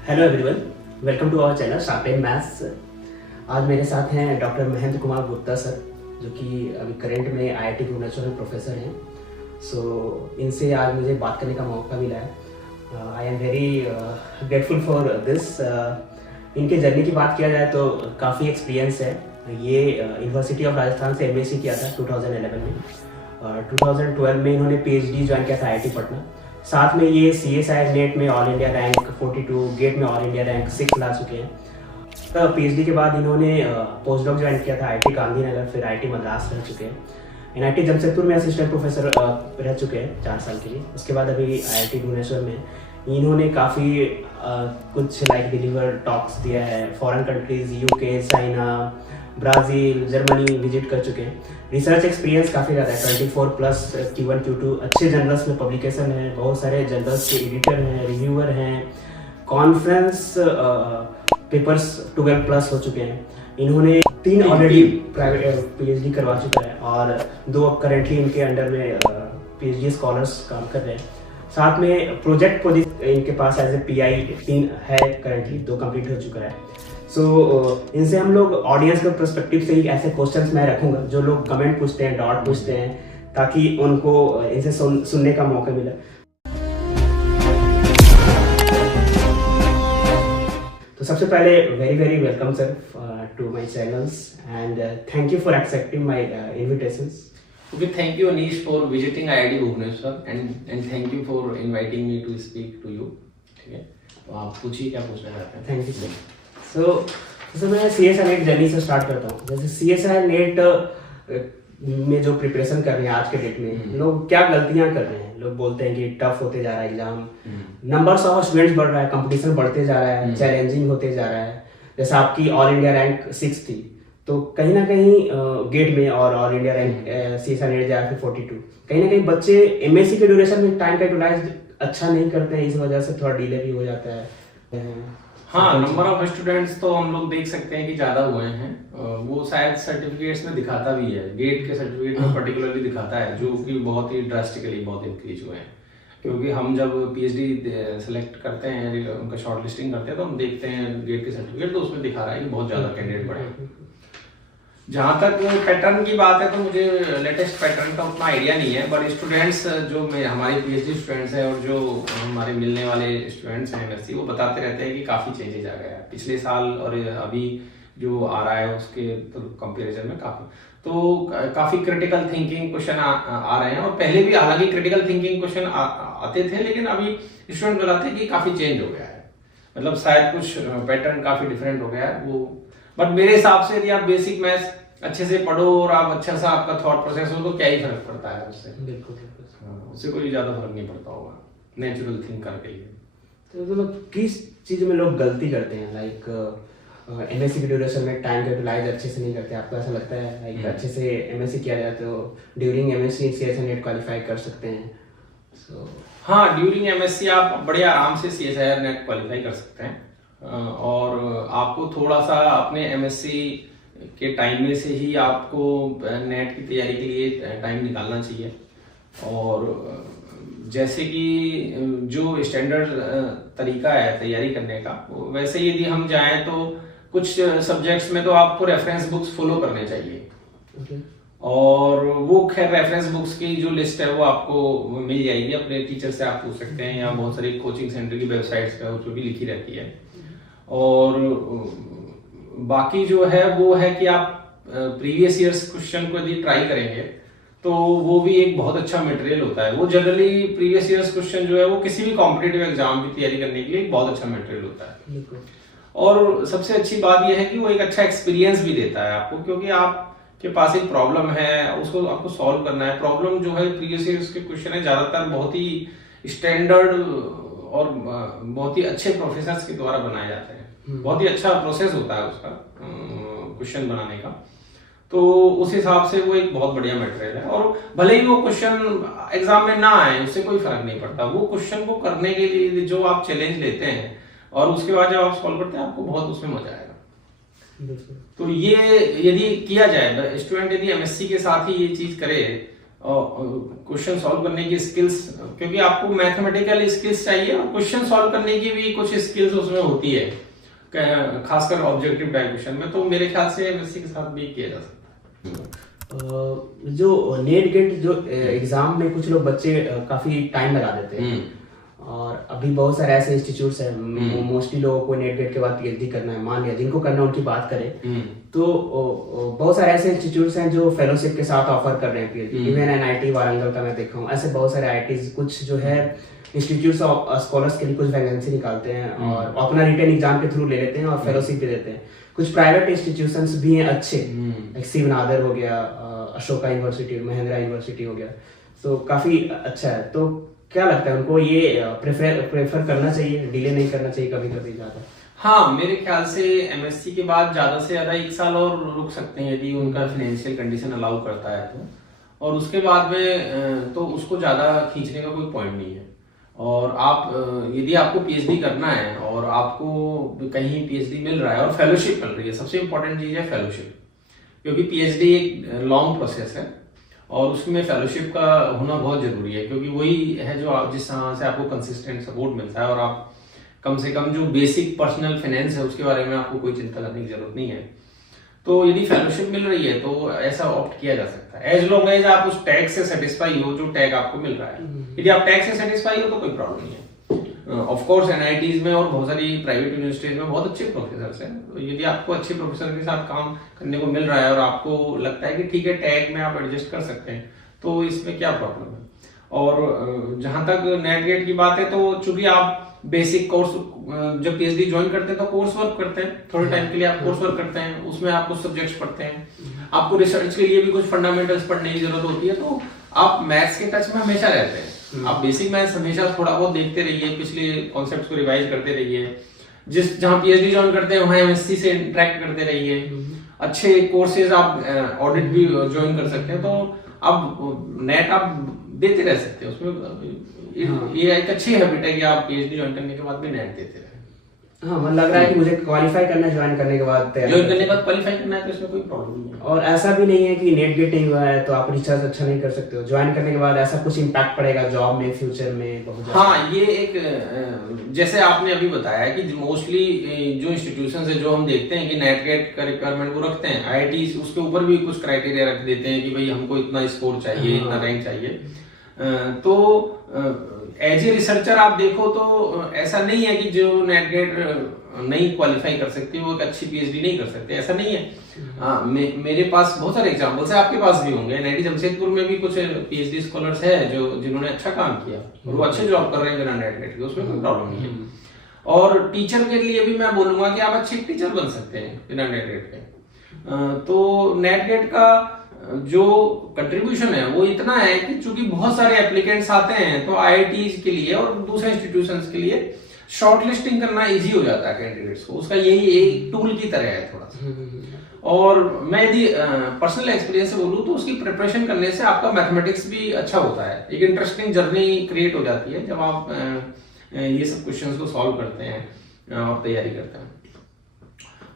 Hello everyone, welcome to our channel sharpen maths. आज मेरे साथ हैं डॉक्टर महेंद्र कुमार गुप्ता सर, जो कि अभी करंट में आईआईटी भुवनेश्वर में प्रोफेसर हैं। इनसे आज मुझे बात करने का मौका मिला है। I am very grateful for this. इनके जर्नी की बात किया जाए तो काफ़ी एक्सपीरियंस है। ये यूनिवर्सिटी ऑफ राजस्थान से एमएससी किया था 2011 में। 2012 में इन्होंने पीएचडी ज्वाइन किया था आईआईटी पटना। साथ में ये CSIR नेट में ऑल इंडिया रैंक 42, गेट में ऑल इंडिया रैंक 6 ला चुके हैं। तो पीएचडी के बाद इन्होंने पोस्ट डॉक ज्वाइन किया था आईआईटी गांधीनगर, फिर आईआईटी मद्रास रह चुके हैं। एनआईटी जमशेदपुर में असिस्टेंट प्रोफेसर रह चुके हैं 4 साल के लिए। उसके बाद अभी आईआईटी भुवनेश्वर में इन्होंने काफ़ी कुछ लाइक डिलीवर टॉक्स दिया है। Foreign countries, UK, China, Brazil, Germany visit कर चुके हैं। रिसर्च एक्सपीरियंस काफ़ी ज़्यादा है, 24+ Q1 Q2 अच्छे जर्नल्स में पब्लिकेशन है। बहुत सारे जर्नल्स के एडिटर हैं, रिव्यूअर हैं। कॉन्फ्रेंस पेपर्स 12+ हो चुके हैं। इन्होंने 3 ऑलरेडी प्राइवेट पीएचडी करवा चुका है और 2 करेंटली इनके अंडर में पीएचडी स्कॉलर्स काम कर रहे हैं। साथ में प्रोजेक्ट पोजीशन इनके पास एज ए PI 3 है, करेंटली 2 कंप्लीट हो चुका है। इनसे हम लोग ऑडियंस के पर्सपेक्टिव से ही ऐसे क्वेश्चंस मैं रखूंगा जो लोग कमेंट पूछते हैं, डॉट पूछते हैं, ताकि उनको इनसे सुनने का मौका मिले। तो सबसे पहले very very welcome sir to my channels and thank you for accepting my invitations. Okay, thank you Anish for visiting IIT Bhubaneswar and thank you for inviting me to speak to you. ठीक है, तो आप पूछिए क्या पूछना चाहते हैं। Thank you sir. सो मैं CSIR नेट जर्नी से स्टार्ट करता हूँ। जैसे CSIR नेट में जो प्रिपरेशन कर रहे हैं आज के डेट में, लोग क्या गलतियाँ कर रहे हैं। लोग बोलते हैं कि टफ होते जा रहा है एग्जाम, नंबर्स ऑफ स्टूडेंट्स बढ़ रहा है, कंपटीशन बढ़ते जा रहा है, चैलेंजिंग होते जा रहा है। जैसे आपकी ऑल इंडिया रैंक 6 थी, तो कहीं ना कहीं गेट में और all India rank CSIR net जाए फिर 42, कहीं ना कहीं बच्चे MSc के ड्यूरेशन में टाइम का यूटिलाइज अच्छा नहीं करते हैं। इस वजह से थोड़ा डिले भी हो जाता है। हाँ, नंबर ऑफ स्टूडेंट्स तो हम लोग देख सकते हैं कि ज्यादा हुए हैं। वो शायद सर्टिफिकेट्स में दिखाता भी है, गेट के सर्टिफिकेट में पर्टिकुलरली दिखाता है, जो कि बहुत ही ड्रास्टिकली बहुत इंक्रीज हुए हैं। क्योंकि हम जब PhD सेलेक्ट करते हैं, उनका शॉर्ट लिस्टिंग करते हैं, तो हम देखते हैं गेट के सर्टिफिकेट, तो उसमें दिखा रहा है कि बहुत ज्यादा कैंडिडेट बढ़े हैं। जहाँ तक पैटर्न की बात है तो मुझे लेटेस्ट पैटर्न का उतना आइडिया नहीं है, बट स्टूडेंट्स जो हमारे PhD स्टूडेंट्स हैं और जो हमारे मिलने वाले स्टूडेंट्स हैं MSc, वो बताते रहते हैं कि काफ़ी चेंजेस आ गया है पिछले साल और अभी जो आ रहा है उसके कंपैरिजन में काफ़ी क्रिटिकल थिंकिंग क्वेश्चन आ रहे हैं। और पहले भी हालांकि क्रिटिकल थिंकिंग क्वेश्चन आते थे, लेकिन अभी स्टूडेंट बताते हैं कि काफ़ी चेंज हो गया है। मतलब शायद कुछ पैटर्न काफ़ी डिफरेंट हो गया है वो। बट मेरे हिसाब से यदि आप बेसिक मैथ्स अच्छे से पढ़ो और आप अच्छा सा आपका थॉट प्रोसेस हो, तो क्या ही फर्क पड़ता है उससे। बिल्कुल उससे कोई ज्यादा फर्क नहीं पड़ता होगा नेचुरल थिंक करके लिए। तो किस चीज में लोग गलती करते हैं? लाइक MSc की ड्यूरेशन में टाइम का यूटिलाइज अच्छे से नहीं करते। आपको ऐसा लगता है लाइक अच्छे से MSc किया जाए तो during MSc CSIR net qualify कर सकते हैं? हाँ, ड्यूरिंग MSc आप बड़े आराम से CSIR नेट क्वालिफाई कर सकते हैं। और आपको थोड़ा सा अपने MSc के टाइम में से ही आपको नेट की तैयारी के लिए टाइम निकालना चाहिए। और जैसे कि जो स्टैंडर्ड तरीका है तैयारी करने का, वैसे यदि हम जाएं तो कुछ सब्जेक्ट्स में तो आपको रेफरेंस बुक्स फॉलो करने चाहिए। और वो खैर रेफरेंस बुक्स की जो लिस्ट है वो आपको मिल जाएगी, अपने टीचर से आप पूछ सकते हैं, या बहुत सारी कोचिंग सेंटर की वेबसाइट्स पे उसमें भी लिखी रहती है। और बाकी जो है वो है कि आप प्रीवियस ईयर्स क्वेश्चन को यदि ट्राई करेंगे तो वो भी एक बहुत अच्छा मटेरियल होता है। वो जनरली प्रीवियस ईयर्स क्वेश्चन जो है वो किसी भी कॉम्पिटिटिव एग्जाम की तैयारी करने के लिए एक बहुत अच्छा मटेरियल होता है। और सबसे अच्छी बात यह है कि वो एक अच्छा एक्सपीरियंस भी देता है आपको, क्योंकि आपके पास एक प्रॉब्लम है, उसको आपको सॉल्व करना है। प्रॉब्लम जो है प्रीवियस ईयर्स के क्वेश्चन है ज्यादातर बहुत ही स्टैंडर्ड और बहुत ही अच्छे प्रोफेसर्स के द्वारा बनाए जाते हैं। बहुत ही अच्छा प्रोसेस होता है उसका क्वेश्चन बनाने का। तो उस हिसाब से वो एक बहुत बढ़िया मटेरियल है। और भले ही वो क्वेश्चन एग्जाम में ना आए, उससे कोई फर्क नहीं पड़ता। वो क्वेश्चन को करने के लिए जो आप चैलेंज लेते हैं और उसके बाद जब आप सॉल्व करते हैं, आपको बहुत उसमें मजा आएगा। तो ये यदि किया जाए, स्टूडेंट यदि MSc के साथ ही ये चीज करे क्वेश्चन सॉल्व करने की स्किल्स, क्योंकि आपको मैथमेटिकल स्किल्स चाहिए और क्वेश्चन सॉल्व करने की भी कुछ स्किल्स उसमें होती है, खासकर ऑब्जेक्टिव टाइप क्वेश्चन में। तो मेरे ख्याल से एमएससी के साथ भी किया जा सकता है। जो नेट गेट जो एग्जाम में कुछ लोग बच्चे काफी टाइम लगा देते हैं, और अभी बहुत सारे ऐसे इंस्टीट्यूट्स हैं, मोस्टली लोगों को नेट गेट के बाद पीएचडी करना है, मान लिया जिनको करना है उनकी बात करें तो बहुत सारे ऐसे इंस्टीट्यूट्स हैं जो फेलोशिप के साथ ऑफर कर रहे हैं पीएचडी। इवन एनआईटी वारंगल का मैं देखा हूँ, ऐसे बहुत सारे आईआईटीज कुछ जो है इंस्टीट्यूट्स ऑफ स्कॉलर्स के लिए कुछ वैकेंसी निकालते हैं और अपना रिटर्न एग्जाम के थ्रू ले लेते हैं और फेलोशिप भी देते हैं। कुछ प्राइवेट इंस्टीट्यूशंस भी हैं अच्छे, एक शिव नादर हो गया, अशोका यूनिवर्सिटी, महिंद्रा यूनिवर्सिटी हो गया, तो काफी अच्छा है। तो क्या लगता है उनको ये प्रेफर करना चाहिए, डिले नहीं करना चाहिए कभी कभी ज्यादा? हाँ, मेरे ख्याल से एमएससी के बाद ज्यादा से ज्यादा 1 साल और रुक सकते हैं यदि उनका फाइनेंशियल कंडीशन अलाउ करता है तो, और उसके बाद में तो उसको ज्यादा खींचने का कोई पॉइंट नहीं है। और आप यदि आपको पीएचडी करना है और आपको कहीं पीएचडी मिल रहा है और फेलोशिप मिल रही है, सबसे इंपॉर्टेंट चीज है फेलोशिप, क्योंकि पीएचडी एक लॉन्ग प्रोसेस है और उसमें फेलोशिप का होना बहुत जरूरी है, क्योंकि वही है जो जिस तरह से आपको कंसिस्टेंट सपोर्ट मिलता है और आप कम से कम जो बेसिक पर्सनल फाइनेंस है उसके बारे में आपको कोई चिंता करने की जरूरत नहीं है। तो यदि फेलोशिप मिल रही है तो ऐसा ऑप्ट किया जा सकता है, एज लॉन्ग एज आप उस टैग से सेटिस्फाई हो जो टैग आपको मिल रहा है। यदि आप टैग से सेटिस्फाई हो तो कोई प्रॉब्लम नहीं है। ऑफ कोर्स एनआईटीज में और बहुत सारी प्राइवेट यूनिवर्सिटीज में बहुत अच्छे प्रोफेसर हैं, तो यदि आपको अच्छे प्रोफेसर के साथ काम करने को मिल रहा है और आपको लगता है कि ठीक है टैग में आप एडजस्ट कर सकते हैं, तो इसमें क्या प्रॉब्लम है। और जहां तक नेट गेट की बात है, तो चूंकि आप बेसिक कोर्स जब पीएचडी ज्वाइन करते हैं तो कोर्स वर्क करते हैं, थोड़े टाइम के लिए आप कोर्स वर्क करते हैं, उसमें आप कुछ सब्जेक्ट्स पढ़ते हैं, आपको रिसर्च के लिए भी कुछ फंडामेंटल्स पढ़ने की जरूरत होती है, तो आप मैथ्स के टच में हमेशा रहते हैं। आप बेसिक मैथ्स हमेशा थोड़ा बहुत देखते रहिए, पिछले कॉन्सेप्ट्स को रिवाइज करते रहिए, जहां पीएचडी ज्वाइन करते हैं वहां एमएससी से इंटरेक्ट करते रहिए, अच्छे कोर्सेज आप ऑडिट भी ज्वाइन कर सकते हैं, तो अब नेट आप देते रह सकते हैं उसमें। ये एक अच्छी हैबिट है कि आप पीएचडी ज्वाइन करने के बाद भी नेट देते रहे। हाँ, मन लग रहा है कि मुझे क्वालिफाई करना है ज्वाइन करने के बाद, ज्वाइन करने के बाद क्वालिफाई करना है तो इसमें कोई प्रॉब्लम नहीं है। और ऐसा भी नहीं है कि नेट गेट नहीं हुआ है तो आप रिसर्च अच्छा नहीं कर सकते हो, ज्वाइन करने के बाद ऐसा कुछ इम्पैक्ट पड़ेगा जॉब में, फ्यूचर में बहुत। हाँ, ये एक जैसे आपने अभी बताया कि मोस्टली जो इंस्टीट्यूशंस है जो हम देखते हैं कि नेट गेट का रिक्वायरमेंट वो रखते हैं, आईआईटी उसके ऊपर भी कुछ क्राइटेरिया रख देते हैं कि भाई हमको इतना स्कोर चाहिए, इतना रैंक चाहिए। तो एज ए रिसर्चर आप देखो तो ऐसा नहीं है कि जो नेट गेट नहीं क्वालिफाई कर सकते वो एक अच्छी पीएचडी नहीं कर सकते, ऐसा नहीं है। मेरे पास बहुत सारे एग्जांपल्स है, आपके पास भी होंगे। एनआईटी जमशेदपुर में भी कुछ पीएचडी स्कॉलर्स है जो जिन्होंने अच्छा काम किया और वो अच्छे जॉब कर रहे हैं बिना नेट गेट के, उसमें कोई प्रॉब्लम नहीं है। और टीचर के लिए भी मैं बोलूंगा कि आप अच्छे टीचर बन सकते हैं बिना नेट गेट के। तो नेट गेट का जो कंट्रीब्यूशन है वो इतना है कि चूंकि बहुत सारे एप्लीकेंट्स आते हैं तो आईआईटीज के लिए और दूसरे इंस्टीट्यूशंस के लिए शॉर्टलिस्टिंग करना इजी हो जाता है कैंडिडेट्स को, उसका यही एक टूल की तरह है थोड़ा सा। और मैं यदि पर्सनल एक्सपीरियंस से बोलूं तो उसकी प्रिपरेशन करने से आपका मैथमेटिक्स भी अच्छा होता है, एक इंटरेस्टिंग जर्नी क्रिएट हो जाती है जब आप ये सब क्वेश्चंस को सॉल्व करते हैं और तैयारी करते हैं।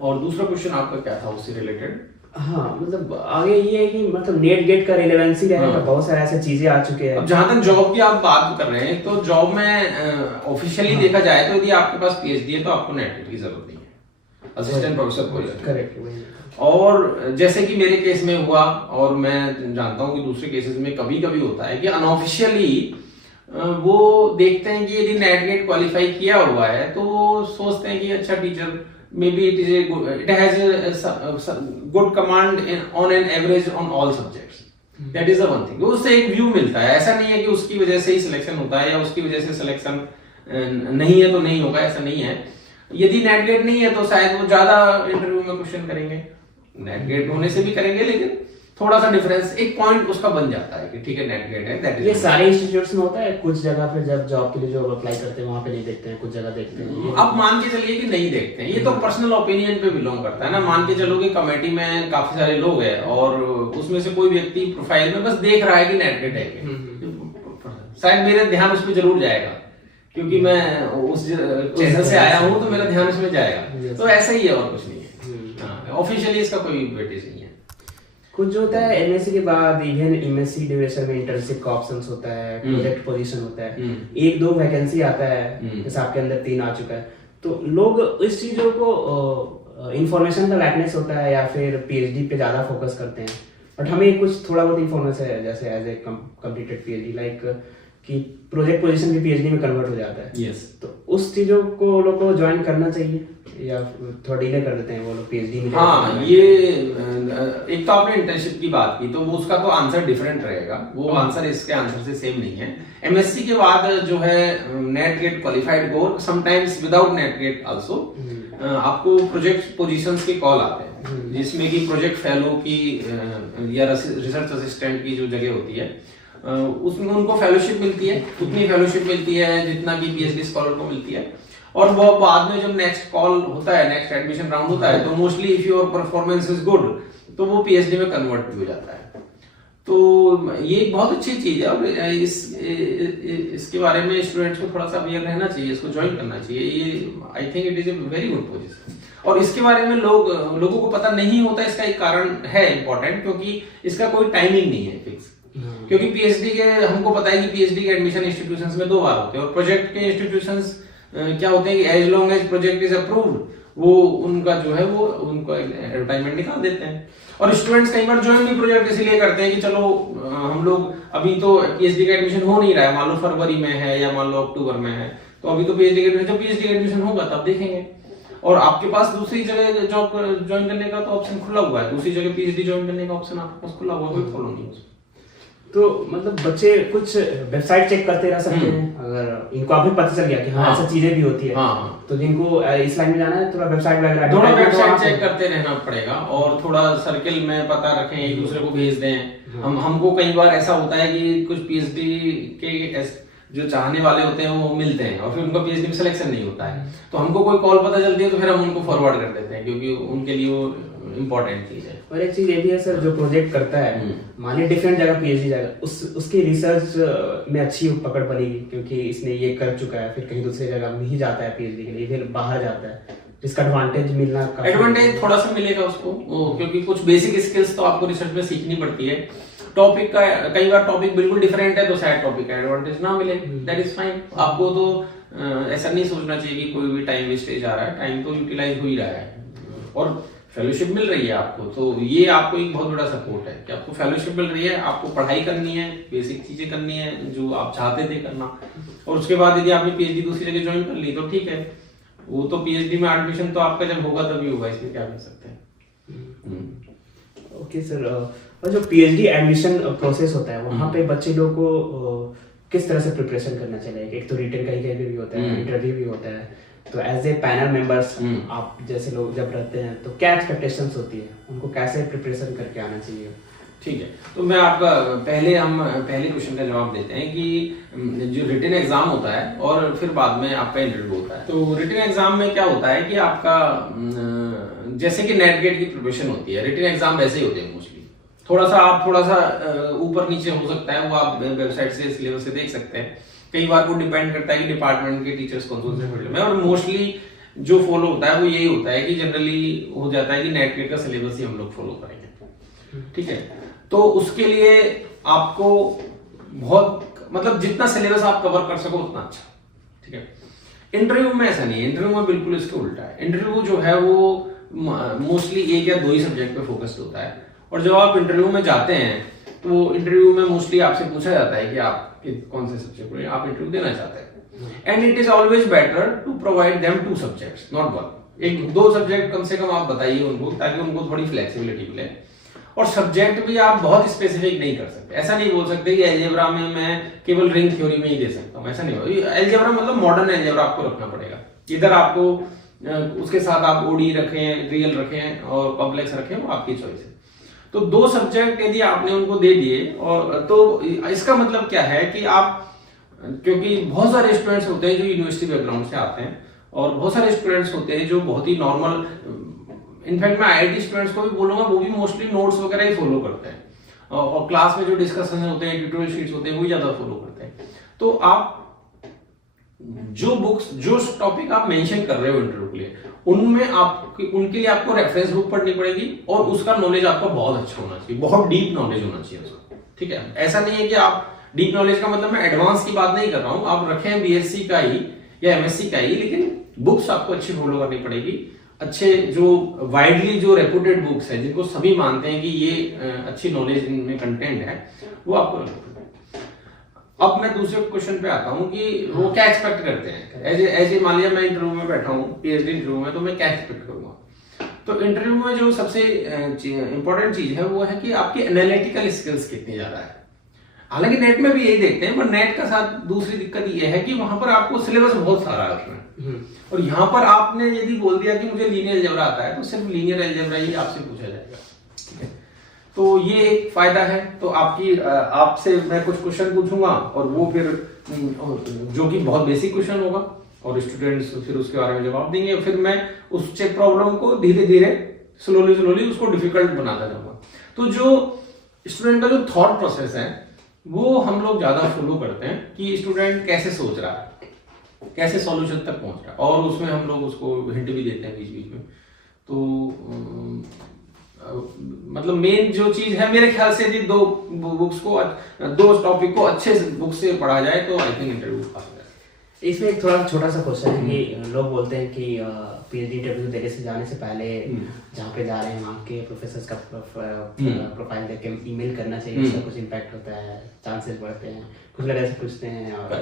और दूसरा क्वेश्चन आपका क्या था उससे रिलेटेड? हाँ, मतलब आगे ये है कि मतलब नेट गेट का रिलेवेंसी रहेगा, बहुत सारे ऐसे चीजें आ चुके हैं। अब जहां तक जॉब की आप बात कर रहे हैं तो जॉब में ऑफिशियली देखा जाए तो यदि आपके पास पीएचडी है तो आपको नेट गेट की जरूरत नहीं है, असिस्टेंट प्रोफेसर पोजीशन। करेक्ट। और जैसे कि मेरे केस में हुआ और मैं जानता हूं कि दूसरे केसेस में कभी कभी होता है कि अनऑफिशियली वो देखते हैं कि यदि नेट गेट क्वालिफाई किया हुआ है तो सोचते हैं कि अच्छा teacher maybe it has a good command on an average on all subjects. That is the one thing. उससे एक व्यू मिलता है, ऐसा नहीं है कि उसकी वजह से ही सिलेक्शन होता है या उसकी वजह से सिलेक्शन नहीं है तो नहीं होगा, ऐसा नहीं है। यदि नेट गेट नहीं है तो शायद वो ज्यादा इंटरव्यू में क्वेश्चन करेंगे, नेट गेट होने से भी करेंगे, लेकिन थोड़ा सा डिफरेंस एक पॉइंट उसका बन जाता है कि ठीक है नेट गेट है, दैट इज। ये सारे इंस्टीट्यूट्स में होता है, कुछ जगह पे जब जॉब के लिए जो अप्लाई करते हैं वहां पे नहीं देखते हैं, कुछ जगह देखते हैं। अब मान के चलिए कि नहीं देखते हैं, ये तो पर्सनल ओपिनियन पे बिलोंग करता है ना। मान के चलो कि कमेटी में काफी सारे लोग हैं और उसमें से कोई व्यक्ति प्रोफाइल में बस देख रहा है कि नेट गेट है, शायद मेरा ध्यान उस पर जरूर जाएगा क्योंकि मैं उस चैनल से आया हूं तो मेरा ध्यान उसमें जाएगा। तो ऐसा ही है और कुछ नहीं है, ऑफिशियली इसका कोई वेटेज नहीं है। कुछ जो होता है एमएससी के बाद इवन एमएससी ड्यूरेशन में इंटर्नशिप का ऑप्शंस होता है, प्रोजेक्ट पोजीशन होता है, 1-2 वैकेंसी आता है, जैसे आपके अंदर 3 आ चुका है, तो लोग इस चीजों को इंफॉर्मेशन का लैकनेस होता है या फिर पीएचडी पे ज्यादा फोकस करते हैं। बट हमें कुछ थोड़ा बहुत इन्फॉर्मेशन है, जैसे as a completed PhD like कि प्रोजेक्ट पोजीशन भी पीएचडी में कन्वर्ट हो जाता है। yes. तो उस चीजों को लोग को ज्वाइन करना चाहिए या थोड़ा डिले कर देते हैं वो लोग पीएचडी में? हाँ, ये एक तो आपने इंटर्नशिप की बात की, तो वो उसका तो आंसर डिफरेंट रहेगा, वो आंसर इसके आंसर से सेम नहीं है। एमएससी के बाद जो है नेट गेट क्वालिफाइड को, sometimes without NET GATE also, आपको प्रोजेक्ट पोजीशंस के कॉल आते हैं, जिसमें कि प्रोजेक्ट फेलो की या रिसर्च असिस्टेंट की जो जगह होती है, उसमें उनको फेलोशिप मिलती है, उतनी फेलोशिप मिलती है जितना कि पीएचडी स्कॉलर को मिलती है। और वो बाद में जब नेक्स्ट कॉल होता है, नेक्स्ट एडमिशन राउंड होता है, तो mostly if your performance is good, तो वो पीएचडी में कन्वर्ट भी हो जाता है। तो ये एक बहुत अच्छी चीज है, और इसके बारे में स्टूडेंट्स को थोड़ा सा अवेयर रहना चाहिए, इसको ज्वाइन करना चाहिए। ये I think it is a very good position. और इसके बारे में लोगों को पता नहीं होता, इसका एक कारण है इंपॉर्टेंट, क्योंकि इसका कोई टाइमिंग नहीं है फिक्स। क्योंकि पीएचडी के हमको पता है कि पीएचडी के एडमिशन इंस्टीट्यूशंस में 2 बार होते हैं, और प्रोजेक्ट के इंस्टीट्यूशंस क्या होते हैं कि as long as project is approved, वो उनका जो है वो उनको एडवर्टाइजमेंट निकाल देते हैं। और स्टूडेंट्स कई बार ज्वाइन भी प्रोजेक्ट इसीलिए करते हैं कि चलो हम लोग अभी तो पीएचडी का एडमिशन हो नहीं रहा है, मान लो फरवरी में है या मान लो अक्टूबर में है, तो अभी तो पीएचडी का एडमिशन होगा तब देखेंगे। और आपके पास दूसरी जगह जॉब ज्वाइन करने का तो ऑप्शन खुला हुआ है, दूसरी जगह पीएचडी ज्वाइन करने का ऑप्शन आपके पास खुला हुआ है, कोई प्रॉब्लम नहीं है। तो मतलब बच्चे कुछ वेबसाइट चेक करते रह सकते हैं, अगर इनको अभी पता चल गया कि हाँ ऐसा चीजें भी होती है, तो जिनको इस लाइन में जाना है थोड़ा वेबसाइट वगैरह थोड़ा वेबसाइट चेक करते रहना पड़ेगा, और थोड़ा सर्किल में पता रखें, एक दूसरे को भेज दें। हमको कई बार ऐसा होता है कि कुछ पीएचडी के जो चाहने वाले होते हैं वो मिलते हैं, और फिर उनका पीएचडी में सिलेक्शन नहीं होता है, तो हमको कोई कॉल पता चलती है तो फिर हम उनको फॉरवर्ड कर देते हैं, क्योंकि उनके लिए वो इम्पोर्टेंट चीज है। और एक चीज ये भी है सर, जो प्रोजेक्ट करता है, मानिए डिफरेंट जगह पीएचडी जाएगा, उसकी रिसर्च में अच्छी पकड़ बनेगी, क्योंकि इसने ये कर चुका है, फिर कहीं दूसरी जगह नहीं जाता है पीएचडी के लिए, फिर बाहर जाता है, इसका एडवांटेज मिलना, एडवांटेज थोड़ा सा मिलेगा उसको, क्योंकि कुछ बेसिक स्किल्स तो आपको रिसर्च में सीखनी पड़ती है। टॉपिक का कई बार टॉपिक बिल्कुल डिफरेंट है, तो शायद टॉपिक का एडवांटेज ना मिले, दैट इज फाइन। आपको तो ऐसा नहीं सोचना चाहिए कि कोई भी टाइम वेस्टेज आ रहा है, टाइम तो यूटिलाइज हो ही रहा है, और फेलोशिप मिल रही है आपको, तो ये आपको एक बहुत बड़ा सपोर्ट है कि आपको फेलोशिप मिल रही है, आपको पढ़ाई करनी है, बेसिक चीजें करनी है जो आप चाहते थे करना, और उसके बाद यदि आपने पीएचडी दूसरी जगह ज्वाइन कर ली तो ठीक है, वो तो पीएचडी में एडमिशन तो आपका जब होगा तभी होगा, इसमें क्या कर सकते हैं। ओके सर, और जो पीएचडी एडमिशन प्रोसेस होता है वहाँ पे बच्चे लोग को किस तरह से प्रिपरेशन करना चाहिए? एक तो रिटन का ही भी होता है, इंटरव्यू भी होता है, तो एज ए पैनल मेंबर्स आप जैसे लोग जब रहते हैं तो क्या एक्सपेक्टेशंस होती है, उनको कैसे प्रिपरेशन करके आना चाहिए? ठीक है, तो मैं आपका पहले क्वेश्चन का जवाब देते हैं कि जो रिटन एग्जाम होता है और फिर बाद में आपका इंटरव्यू होता है। तो रिटन एग्जाम में क्या होता है कि आपका जैसे कि नेट गेट की प्रिपरेशन होती है, रिटन एग्जाम वैसे ही होते हैं मोस्टली, थोड़ा सा ऊपर नीचे हो सकता है, वो आप वेबसाइट से सिलेबस से देख सकते हैं। कई बार वो डिपेंड करता है कि डिपार्टमेंट के टीचर्स कौन से फील्ड में, और मोस्टली जो फॉलो होता है वो यही होता है कि जनरली हो जाता है कि नेट गेट का सिलेबस ही हम लोग फॉलो करेंगे, ठीक है। तो उसके लिए आपको बहुत मतलब जितना सिलेबस आप कवर कर सको उतना अच्छा, ठीक है। इंटरव्यू में ऐसा नहीं है, इंटरव्यू में बिल्कुल इसके उल्टा है। इंटरव्यू जो है वो मोस्टली 1 या 2 ही सब्जेक्ट पे फोकस्ड होता है, और जब आप इंटरव्यू में जाते हैं तो इंटरव्यू में मोस्टली आपसे पूछा जाता है कि आप कौन से सब्जेक्ट में आप इंटरव्यू देना चाहते हैं, and it is always better to provide them 2 subjects, not 1। 1-2 subject कम से कम आप बताइए उनको, ताकि उनको थोड़ी फ्लेक्सिबिलिटी मिले। और सब्जेक्ट भी आप बहुत स्पेसिफिक नहीं कर सकते, ऐसा नहीं बोल सकते कि अलजेब्रा में मैं केवल रिंग थ्योरी में ही दे सकता हूँ, ऐसा नहीं होगा। अलजेब्रा मतलब मॉडर्न अलजेब्रा आपको रखना पड़ेगा, इधर आपको उसके साथ आप ओडी रखें, रियल रखें और कॉम्प्लेक्स रखें, वो आपकी चॉइस है। तो 2 सब्जेक्ट यदि आपने उनको दे दिए, और तो इसका मतलब क्या है कि आप, क्योंकि बहुत सारे स्टूडेंट्स होते हैं जो यूनिवर्सिटी बैकग्राउंड से आते हैं, और बहुत सारे स्टूडेंट्स होते हैं जो बहुत ही नॉर्मल, इनफैक्ट मैं आईआईटी स्टूडेंट्स को भी बोलूंगा, वो भी मोस्टली नोट्स वगैरह ही फॉलो करते हैं, और क्लास में जो डिस्कशन होते हैं, ट्यूटोरियल शीट्स होते हैं, वही ज्यादा फॉलो करते हैं। तो आप जो बुक्स, जो टॉपिक आप मेंशन कर रहे हो इंटरव्यू के लिए, उनमें उनके लिए आपको रेफरेंस बुक पढ़नी पड़ेगी और उसका नॉलेज आपका बहुत अच्छा होना चाहिए, बहुत डीप नॉलेज होना चाहिए उसका। ठीक है, ऐसा नहीं है कि आप डीप नॉलेज का मतलब मैं एडवांस की बात नहीं कर रहा हूं, आप रखें बीएससी का ही या एमएससी का ही, लेकिन बुक्स आपको अच्छी फॉलो करनी पड़ेगी। अच्छे जो वाइडली जो रेपुटेड बुक्स है, जिनको सभी मानते हैं कि ये अच्छी नॉलेज में कंटेंट है, वो आपको। अब मैं दूसरे क्वेश्चन पे आता हूँ कि वो क्या एक्सपेक्ट करते हैं। एज ए मान लिया मैं इंटरव्यू में बैठा हूँ, पीएचडी इंटरव्यू में, तो मैं क्या एक्सपेक्ट करूंगा। तो इंटरव्यू में जो सबसे इंपॉर्टेंट चीज है वो है कि आपकी एनालिटिकल स्किल्स कितनी ज्यादा है। हालांकि नेट में भी यही देखते हैं, पर नेट का साथ दूसरी दिक्कत ये है कि वहां पर आपको सिलेबस बहुत सारा है उसमें, और यहाँ पर आपने यदि बोल दिया कि मुझे लीनियर अलजेब्रा आता है, तो सिर्फ लीनियर अलजेब्रा ही आपसे पूछा जाएगा। ठीक है, तो ये एक फायदा है। तो आपसे मैं कुछ क्वेश्चन पूछूंगा और वो फिर जो कि बहुत बेसिक क्वेश्चन होगा, और स्टूडेंट्स फिर उसके बारे में जवाब देंगे। फिर मैं उस प्रॉब्लम को धीरे धीरे स्लोली उसको डिफिकल्ट बनाता जाऊंगा। तो जो स्टूडेंट का जो थॉट प्रोसेस है वो हम लोग ज्यादा फॉलो करते हैं कि स्टूडेंट कैसे सोच रहा है, कैसे सॉल्यूशन तक पहुंच रहा है, और उसमें हम लोग उसको हिंट भी देते हैं बीच बीच में। तो मतलब मेन जो चीज है मेरे ख्याल से, यदि दो टॉपिक को अच्छे बुक से पढ़ा जाए तो आई थिंक इंटरव्यू पास हो जाए। इसमें एक थोड़ा छोटा सा क्वेश्चन है कि लोग बोलते हैं कि पीएचडी इंटरव्यू देने से जाने से पहले जहाँ पे जा रहे हैं वहाँ के प्रोफेसर का प्रोफाइल देख के ईमेल करना चाहिए, उसका कुछ इम्पैक्ट होता है, चांसेस बढ़ते हैं, कुछ लोग ऐसे पूछते हैं। और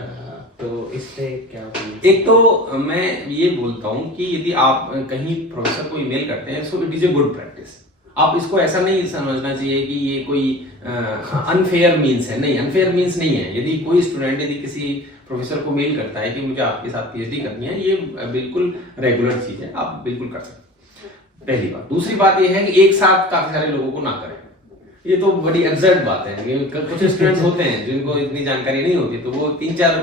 तो इस पे क्या होता है? एक तो मैं ये बोलता हूँ कि यदि आप कहीं प्रोफेसर को ईमेल करते हैं, so it is a good practice. आप इसको ऐसा नहीं समझना चाहिए कि ये कोई अनफेयर मीन्स है। नहीं, अनफेयर मीन्स नहीं है। यदि कोई स्टूडेंट यदि किसी प्रोफेसर को मेल करता है कि मुझे आपके साथ पीएचडी करनी है, ये बिल्कुल रेगुलर चीज है, आप बिल्कुल कर सकते हैं। पहली बात। दूसरी बात ये है कि एक साथ काफी सारे लोगों को ना करें, ये तो बड़ी एब्सर्ड बात है। कुछ स्टूडेंट्स होते हैं जिनको इतनी जानकारी नहीं होती, तो वो 3-4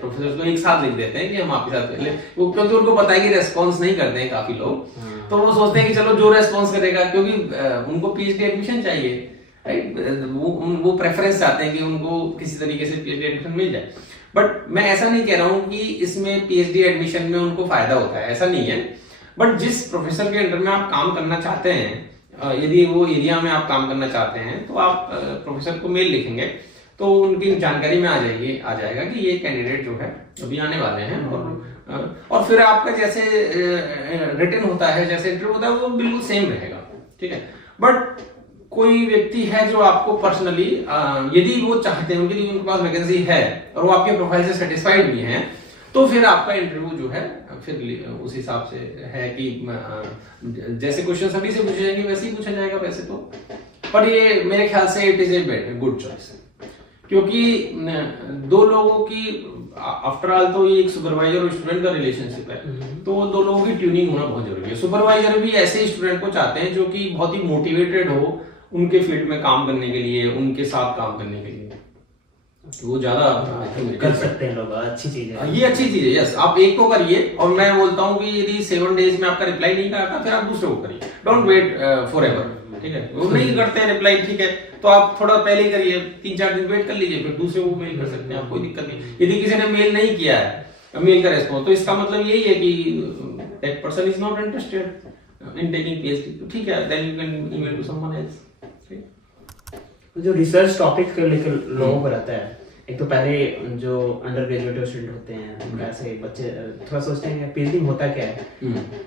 प्रोफेसर को एक साथ लिख देते हैं कि हम आपके साथ पहले, वो क्योंकि उनको पता है कि रेस्पॉन्स नहीं करते हैं काफी लोग, तो वो सोचते हैं कि चलो जो रेस्पॉन्स करेगा, क्योंकि उनको पीएचडी एडमिशन चाहिए, राइट। वो प्रेफरेंस चाहते हैं कि उनको किसी तरीके से पीएचडी एडमिशन मिल जाए। बट मैं ऐसा नहीं कह रहा हूं कि इसमें पीएचडी एडमिशन में उनको फायदा होता है, ऐसा नहीं है। बट जिस प्रोफेसर के अंडर में आप काम करना चाहते हैं, यदि वो एरिया में आप काम करना चाहते हैं, तो आप प्रोफेसर को मेल लिखेंगे तो उनकी जानकारी में आ जाएगा कि ये कैंडिडेट जो है अभी आने वाले हैं, और फिर आपका जैसे रिटन होता है, जैसे इंटरव्यू होता है, वो बिल्कुल सेम रहेगा। ठीक है। बट कोई व्यक्ति है जो आपको पर्सनली, यदि वो चाहते हैं, उनके पास वैकेंसी है और वो आपके प्रोफाइल से सेटिस्फाइड भी हैं, तो फिर आपका इंटरव्यू जो है फिर उस हिसाब से है कि जैसे क्वेश्चन सभी से पूछे जाएंगे वैसे ही पूछा जाएगा वैसे तो। पर ये मेरे ख्याल से it is a good choice, क्योंकि दो लोगों की, आफ्टर ऑल तो ये एक सुपरवाइजर और स्टूडेंट का रिलेशनशिप है, तो दो लोगों की ट्यूनिंग होना बहुत जरूरी है। सुपरवाइजर भी ऐसे स्टूडेंट को चाहते हैं जो कि बहुत ही मोटिवेटेड हो उनके फील्ड में काम करने के लिए, उनके साथ काम करने के लिए, वो ज्यादा कर सकते हैं लोग। अच्छी चीज है, ये अच्छी चीज है। यस, आप एक को करिए, और मैं बोलता हूँ कि यदि 7 डेज में आपका रिप्लाई नहीं करता, फिर आप दूसरे को करिए। Don't wait forever. ठीक है, वो नहीं करते हैं रिप्लाई, ठीक है, तो आप थोड़ा पहले करिए, 3-4 दिन वेट कर लीजिए, फिर दूसरे को मेल कर सकते हैं, आप कोई दिक्कत नहीं। यदि किसी ने मेल नहीं किया है, मेल का रेस्पॉन्स, तो इसका मतलब यही है कि that person is not interested in taking PhD, ठीक है, then you can email to someone else. जो रिसर्च टॉपिक को लेकर लोगों को रहता है, एक तो पहले जो अंडर ग्रेजुएट स्टूडेंट होते हैं, उनका ऐसे बच्चे थोड़ा सोचते हैं पीएचडी में होता क्या है।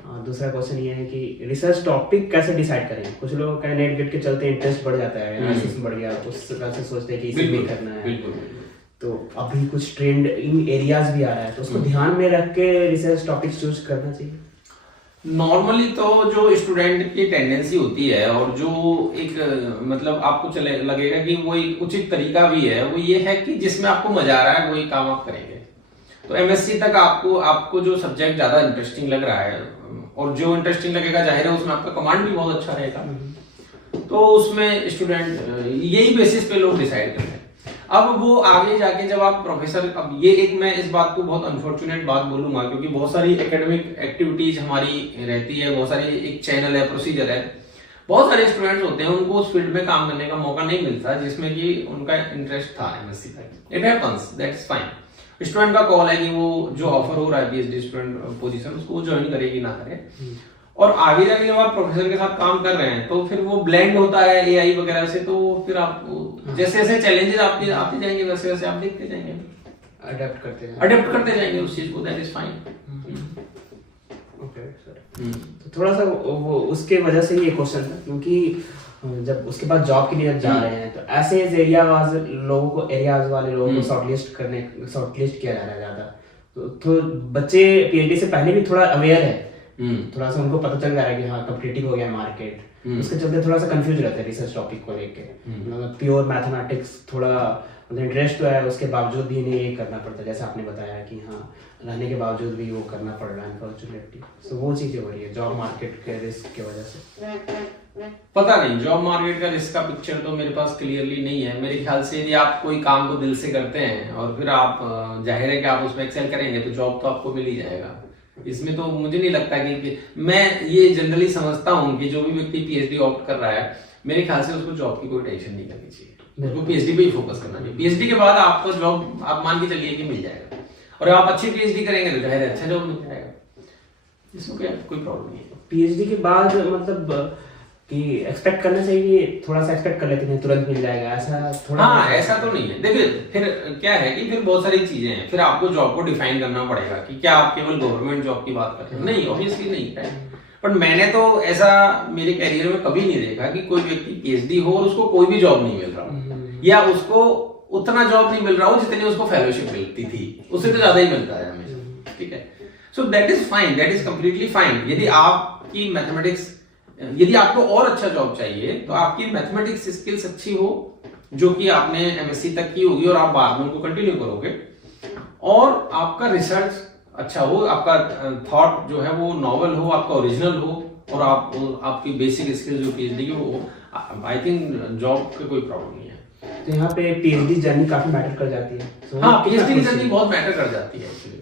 और दूसरा क्वेश्चन ये है कि रिसर्च टॉपिक कैसे डिसाइड करें। कुछ लोगों का नेट गेट के चलते इंटरेस्ट बढ़ जाता है, एनालिसिस बढ़ गया, उस तरह से सोचते हैं कि इसी में करना है। तो अभी कुछ ट्रेंड इन एरियाज भी आ रहा है, तो उसको ध्यान में रख के रिसर्च टॉपिक चूज करना चाहिए। नॉर्मली तो जो स्टूडेंट की टेंडेंसी होती है, और जो एक मतलब आपको लगेगा कि वो एक उचित तरीका भी है, वो ये है कि जिसमें आपको मजा आ रहा है वही काम आप करेंगे। तो एमएससी तक आपको जो सब्जेक्ट ज्यादा इंटरेस्टिंग लग रहा है, और जो इंटरेस्टिंग लगेगा जाहिर है उसमें आपका कमांड भी बहुत अच्छा रहेगा, तो उसमें स्टूडेंट यही बेसिस पे लोग डिसाइड करते हैं। अब वो आगे जाके जब आप प्रोफेसर, अब ये एक मैं इस बात को बहुत अनफॉर्चुनेट बात बोलूंगा, क्योंकि बहुत सारी एकेडमिक एक्टिविटीज हमारी रहती है, बहुत सारी एक चैनल है, प्रोसीजर है, बहुत सारे स्टूडेंट्स होते हैं उनको उस फील्ड में काम करने का मौका नहीं मिलता जिसमें कि उनका इंटरेस्ट था एमएससी तक। It happens, that's fine. Student का कॉल है कि वो जो ऑफर हो रहा है पीएचडी स्टूडेंट पोजीशन उसको ज्वाइन करेगी ना करे। और आगे जाके जब आप प्रोफेसर के साथ काम कर रहे हैं तो फिर वो ब्लेंड होता है एआई वगैरह से, तो फिर आप जैसे जैसे चैलेंजेस आपके आते जाएंगे वैसे वैसे आप देखते जाएंगे, अडेप्ट करते जाएंगे उस चीज को। That is fine. Okay sir, तो थोड़ा सा वो उसके वजह से ये क्वेश्चन था, क्योंकि जब उसके बाद जॉब के लिए जब जा रहे हैं तो ऐसे एरियाज वाले लोगों को शॉर्टलिस्ट किया जा रहा है ज्यादा। तो बच्चे पीएचडी से पहले भी थोड़ा अवेयर है, थोड़ा सा उनको पता चल जा रहा है कि हाँ कॉम्पिटिटिव हो गया मार्केट, उसके चलते थोड़ा सा कंफ्यूज रहते हैं रिसर्च टॉपिक को लेके। मतलब प्योर मैथमेटिक्स थोड़ा मतलब इंटरेस्ट तो है, उसके बावजूद भी इन्हें ये करना पड़ता है, जैसे आपने बताया कि हाँ रहने के बावजूद भी वो करना पड़ रहा है अनफॉर्चुनेटली। तो वो चीजें हो रही है जॉब मार्केट के रिस्क की वजह से। पता नहीं जॉब मार्केट का रिस्क का पिक्चर तो मेरे पास क्लियरली नहीं है। मेरे ख्याल से यदि आप कोई काम को दिल से करते हैं और फिर आप जाहिर है कि आप उसमें एक्सेल करेंगे तो जॉब तो आपको मिल ही जाएगा। इसमें तो मुझे नहीं लगता कि मैं ये जनरली समझता हूँ कि जो भी व्यक्ति पीएचडी ऑप्ट कर रहा है मेरे ख्याल से उसको जॉब की कोई टेंशन नहीं करनी चाहिए, उसको पीएचडी पे ही फोकस करना चाहिए। पीएचडी के बाद आपको जॉब आप मान के चलिए कि मिल जाएगा, और आप अच्छी पीएचडी करेंगे तो जाहिर है अच्छा जॉब मिल जाएगा, इसमें क्या कोई प्रॉब्लम नहीं है। पीएचडी के बाद मतलब कि एक्सपेक्ट करना चाहिए, थोड़ा सा एक्सपेक्ट कर लेते हैं तुरंत मिल जाएगा ऐसा थोड़ा? हाँ ऐसा तो नहीं है। देखिए फिर क्या है कि फिर बहुत सारी चीजें हैं, फिर आपको जॉब को डिफाइन करना पड़ेगा कि क्या आप केवल गवर्नमेंट जॉब की बात कर रहे हैं। नहीं, ऑब्वियसली नहीं है। बट मैंने तो ऐसा मेरे कैरियर में कभी नहीं देखा कि कोई व्यक्ति पीएचडी हो और उसको कोई भी जॉब नहीं मिल रहा, या उसको उतना जॉब नहीं मिल रहा हो जितनी उसको फेलोशिप मिलती थी, उससे तो ज्यादा ही मिलता है हमेशा। ठीक है, so that is fine, that is completely fine. यदि आपकी मैथमेटिक्स, यदि आपको और अच्छा जॉब चाहिए तो आपकी मैथमेटिक्स स्किल्स अच्छी हो, जो कि आपने एमएससी तक की होगी और आप बाद में उनको कंटिन्यू करोगे, और आपका रिसर्च अच्छा हो, आपका थॉट जो है वो नॉवल हो, आपका ओरिजिनल हो, और आपकी बेसिक स्किल्स जो पीएचडी की हो, आई थिंक जॉब की कोई प्रॉब्लम नहीं है। तो यहाँ पे पीएचडी जर्नी काफी मैटर कर जाती है। हाँ, पीएचडी की जर्नी बहुत मैटर कर जाती है एक्चुअली।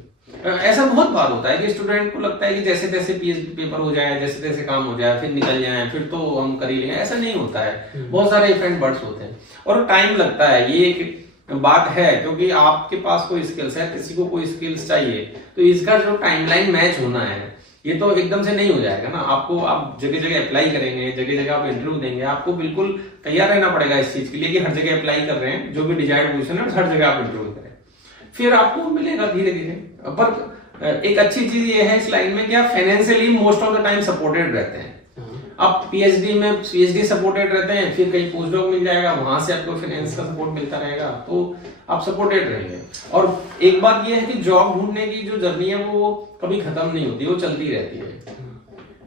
ऐसा बहुत बार होता है कि स्टूडेंट को लगता है कि जैसे तैसे पीएचडी पेपर हो जाए, जैसे तैसे काम हो जाए, फिर निकल जाए, फिर तो हम कर ही लेंगे। ऐसा नहीं होता है, बहुत सारे इफेक्ट बर्ड्स होते हैं और टाइम लगता है। ये एक बात है, क्योंकि आपके पास कोई स्किल्स है, किसी को कोई स्किल्स चाहिए, तो इसका जो टाइमलाइन मैच होना है ये तो एकदम से नहीं हो जाएगा ना। आपको आप जगह जगह अप्लाई करेंगे, जगह जगह आप इंटरव्यू देंगे, आपको बिल्कुल तैयार रहना पड़ेगा इस चीज के लिए कि हर जगह अप्लाई कर रहे हैं, जो भी डिजायर्ड पोजीशन है हर जगह आप इंटरव्यू करें, फिर आपको मिलेगा धीरे धीरे। पर एक अच्छी चीज ये है इस लाइन में कि आप financially most of the time supported रहते हैं। आप पीएचडी सपोर्टेड रहते हैं, फिर कहीं पोस्ट डॉक मिल जाएगा, वहां से आपको फाइनेंस का सपोर्ट मिलता रहेगा, तो आप सपोर्टेड रहेंगे। और एक बात यह है कि जॉब ढूंढने की जो जर्नी है वो कभी खत्म नहीं होती, वो चलती रहती है।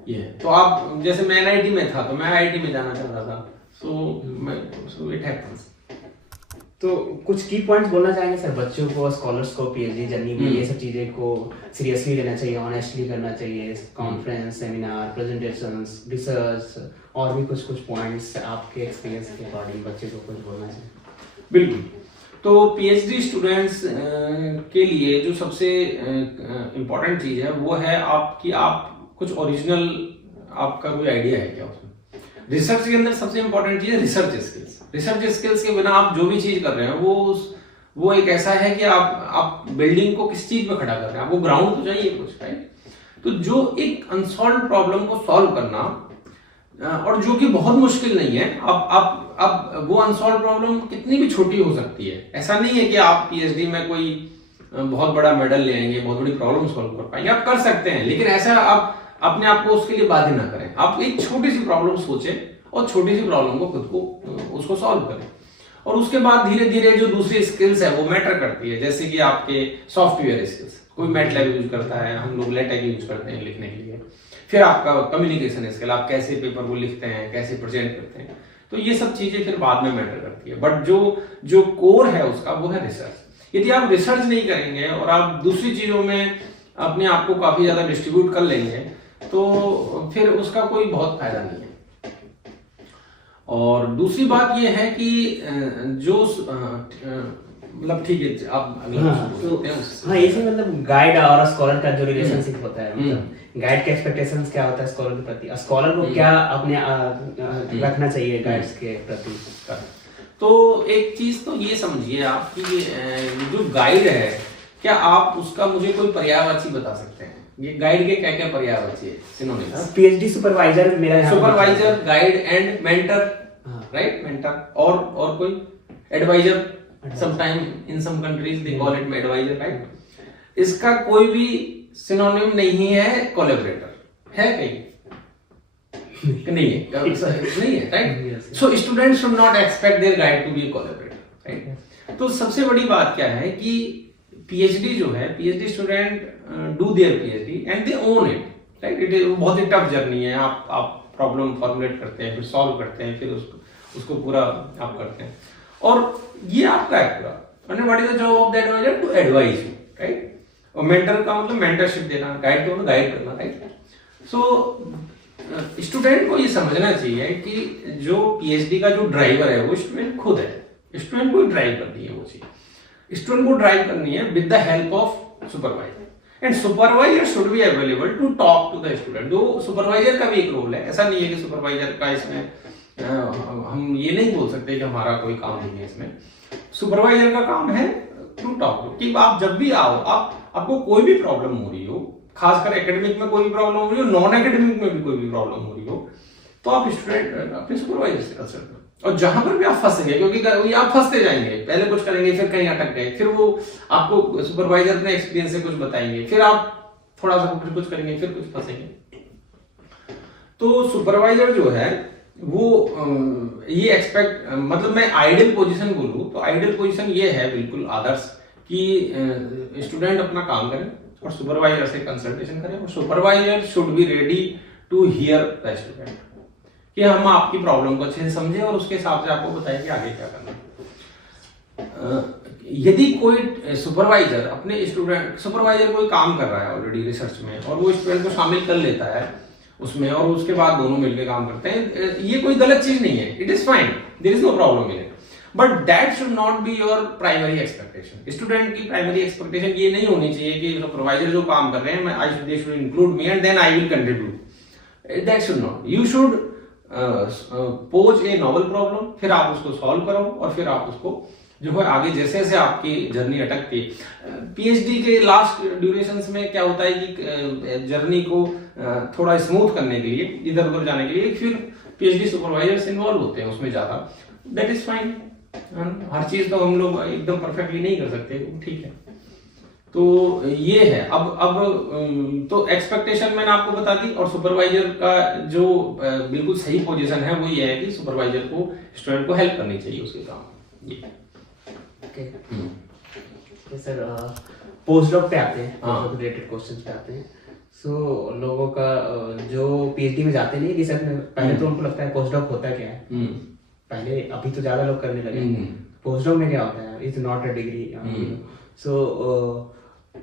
ये तो आप जैसे मैं एनआईटी में था तो मैं आईआईटी में जाना चाहता था, सो इट हैपेंस। तो कुछ की पॉइंट्स बोलना चाहेंगे सर बच्चों को, स्कॉलर्स को पीएचडी जर्नी में ये सब चीजें को सीरियसली लेना चाहिए, ऑनेस्टली करना चाहिए, कॉन्फ्रेंस, सेमिनार, प्रेजेंटेशंस, रिसर्च, और भी कुछ पॉइंट्स आपके एक्सपीरियंस के अकॉर्डिंग बच्चे को कुछ बोलना चाहिए? बिल्कुल। तो पीएचडी स्टूडेंट्स के लिए जो सबसे इम्पोर्टेंट चीज है वो है आपकी, आप कुछ ओरिजिनल, आपका कोई आइडिया है क्या उसमें। रिसर्च के अंदर सबसे इंपॉर्टेंट चीज है रिसर्च स्किल्स। रिसर्च स्किल्स के बिना आप जो भी चीज कर रहे हैं वो एक ऐसा है कि आप बिल्डिंग को किस चीज पे खड़ा कर रहे हैं, आपको ग्राउंड तो चाहिए कुछ, राइट। तो जो एक अनसॉल्व प्रॉब्लम को सॉल्व करना, और जो कि बहुत मुश्किल नहीं है, अब वो अनसॉल्व प्रॉब्लम कितनी भी छोटी हो सकती है। ऐसा नहीं है कि आप पीएचडी में कोई बहुत बड़ा मेडल ले आएंगे, बहुत बड़ी प्रॉब्लम सॉल्व कर पाएंगे, आप कर सकते हैं, लेकिन ऐसा आप अपने आप को उसके लिए बाध्य ना करें। आप एक छोटी सी प्रॉब्लम सोचें और छोटी सी प्रॉब्लम को खुद को उसको सॉल्व करें, और उसके बाद धीरे धीरे जो दूसरी स्किल्स है वो मैटर करती है। जैसे कि आपके सॉफ्टवेयर स्किल्स, कोई मैटलैब यूज करता है, हम लोग लेटेक यूज करते हैं लिखने के लिए। फिर आपका कम्युनिकेशन स्किल, आप कैसे पेपर को लिखते हैं, कैसे प्रेजेंट करते हैं, तो ये सब चीजें फिर बाद में मैटर करती है। बट जो कोर है उसका वो है रिसर्च। यदि आप रिसर्च नहीं करेंगे और आप दूसरी चीजों में अपने आप को काफी ज्यादा डिस्ट्रीब्यूट कर लेंगे तो फिर उसका कोई बहुत फायदा नहीं है। और दूसरी बात यह है कि जो मतलब ठीक है आप इसी मतलब गाइड और स्कॉलर का जो रिलेशनशिप होता है, मतलब गाइड के एक्सपेक्टेशंस क्या होता है स्कॉलर के प्रति, स्कॉलर को क्या अपने रखना चाहिए गाइड्स के प्रति। तो एक चीज तो ये समझिए आप कि जो गाइड है क्या आप उसका मुझे कोई पर्यायवाची बता सकते हैं? ये गाइड के क्या क्या पर्यायवाची है, सिनोनिम्स? पीएचडी सुपरवाइजर मेरा यहाँ सुपरवाइजर, गाइड एंड मेंटर, हाँ। राइट? मेंटर और कोई advisor, sometime in some countries they call it advisor, right? इसका कोई भी सिनोनिम नहीं है कोलैबोरेटर, है कहीं? नहीं है, नहीं है, right? So student should not expect their guide to be a collaborator, right? तो सबसे बड़ी बात क्या है कि पीएचडी जो है, PhD student do their PhD and they own it, right? It is बहुत ही टफ जर्नी है। आप प्रॉब्लम फॉर्मुलेट करते हैं, फिर सॉल्व करते हैं, फिर उसको पूरा आप करते हैं, और ये आपका है पूरा। and what is the job of the advisor? To advise you, right? और मेंटर का मतलब मेंटरशिप देना, गाइड को गाइड करना, राइट? सो स्टूडेंट को ये समझना चाहिए कि जो पीएचडी का जो ड्राइवर है वो स्टूडेंट खुद है। स्टूडेंट को ड्राइव करनी है वो चीज, स्टूडेंट को ड्राइव करनी है with the help of supervisor, and supervisor should be available to talk to the student. दो सुपरवाइजर का भी एक रोल है, ऐसा नहीं है कि सुपरवाइजर का इसमें हम ये नहीं बोल सकते कि हमारा कोई काम नहीं है इसमें। सुपरवाइजर का काम है टू टॉक टू, कि आप जब भी आओ, आपको कोई भी प्रॉब्लम हो रही हो, खासकर एकेडमिक में कोई भी प्रॉब्लम हो रही हो, नॉन एकेडमिक में भी कोई भी प्रॉब्लम हो रही हो, तो आप स्टूडेंट अपने सुपरवाइजर से कंसल्ट करो। और जहां पर भी आप फंसेंगे, क्योंकि आप फंसते जाएंगे, पहले कुछ करेंगे फिर कहीं अटक गए, फिर वो आपको सुपरवाइजर अपने एक्सपीरियंस से कुछ बताएंगे, फिर आप थोड़ा सा फिर कुछ करेंगे, फिर कुछ फंसेंगे। तो सुपरवाइजर जो है वो ये एक्सपेक्ट, मतलब मैं आइडियल पोजीशन बोलूं तो आइडियल पोजीशन ये है बिल्कुल आदर्श, कि स्टूडेंट अपना काम करे और सुपरवाइजर से कंसल्टेशन करें, और supervisor should be ready to hear the student, कि हम आपकी प्रॉब्लम को अच्छे से समझें और उसके हिसाब से आपको बताएं कि आगे क्या करना है। यदि कोई सुपरवाइजर अपने स्टूडेंट, सुपरवाइजर कोई काम कर रहा है ऑलरेडी रिसर्च में, और वो स्टूडेंट को शामिल कर लेता है उसमें, और उसके बाद दोनों मिलकर काम करते हैं, ये कोई गलत चीज नहीं है, it is fine, there is no problem in it, but that should not be your primary expectation. Student की प्राइमरी एक्सपेक्टेशन ये नहीं होनी चाहिए कि सुपरवाइजर जो काम कर रहे हैं, they should include me and then I will contribute, that should not. You should pose a novel problem, फिर आप उसको सॉल्व करो, और फिर आप उसको जो है आगे जैसे जैसे आपकी जर्नी अटकती है। पीएचडी के लास्ट ड्यूरेशंस में क्या होता है कि जर्नी को थोड़ा स्मूथ करने के लिए, इधर उधर जाने के लिए, फिर पीएचडी सुपरवाइजर्स इन्वॉल्व होते हैं उसमें ज्यादा, दैट इज फाइन। हर चीज तो हम लोग एकदम परफेक्टली नहीं कर सकते, ठीक है। तो ये है। अब तो एक्सपेक्टेशन मैंने आपको बता दी, और सुपरवाइजर का जो बिल्कुल सही पोजीशन है वो ये है कि सुपरवाइजर को स्टूडेंट को हेल्प करनी चाहिए उसके काम। ये सर पोस्ट डॉक पे आते हैं, हाँ, रिलेटेड क्वेश्चंस पे आते हैं। सो लोगों का जो पीएचडी में जाते नहीं रिसर्च में, पहले तो उनको लगता है पोस्ट डॉक होता क्या है, पहले, अभी तो ज्यादा लोग करने लगे। पोस्ट डॉक में क्या होता है? It's not a degree. So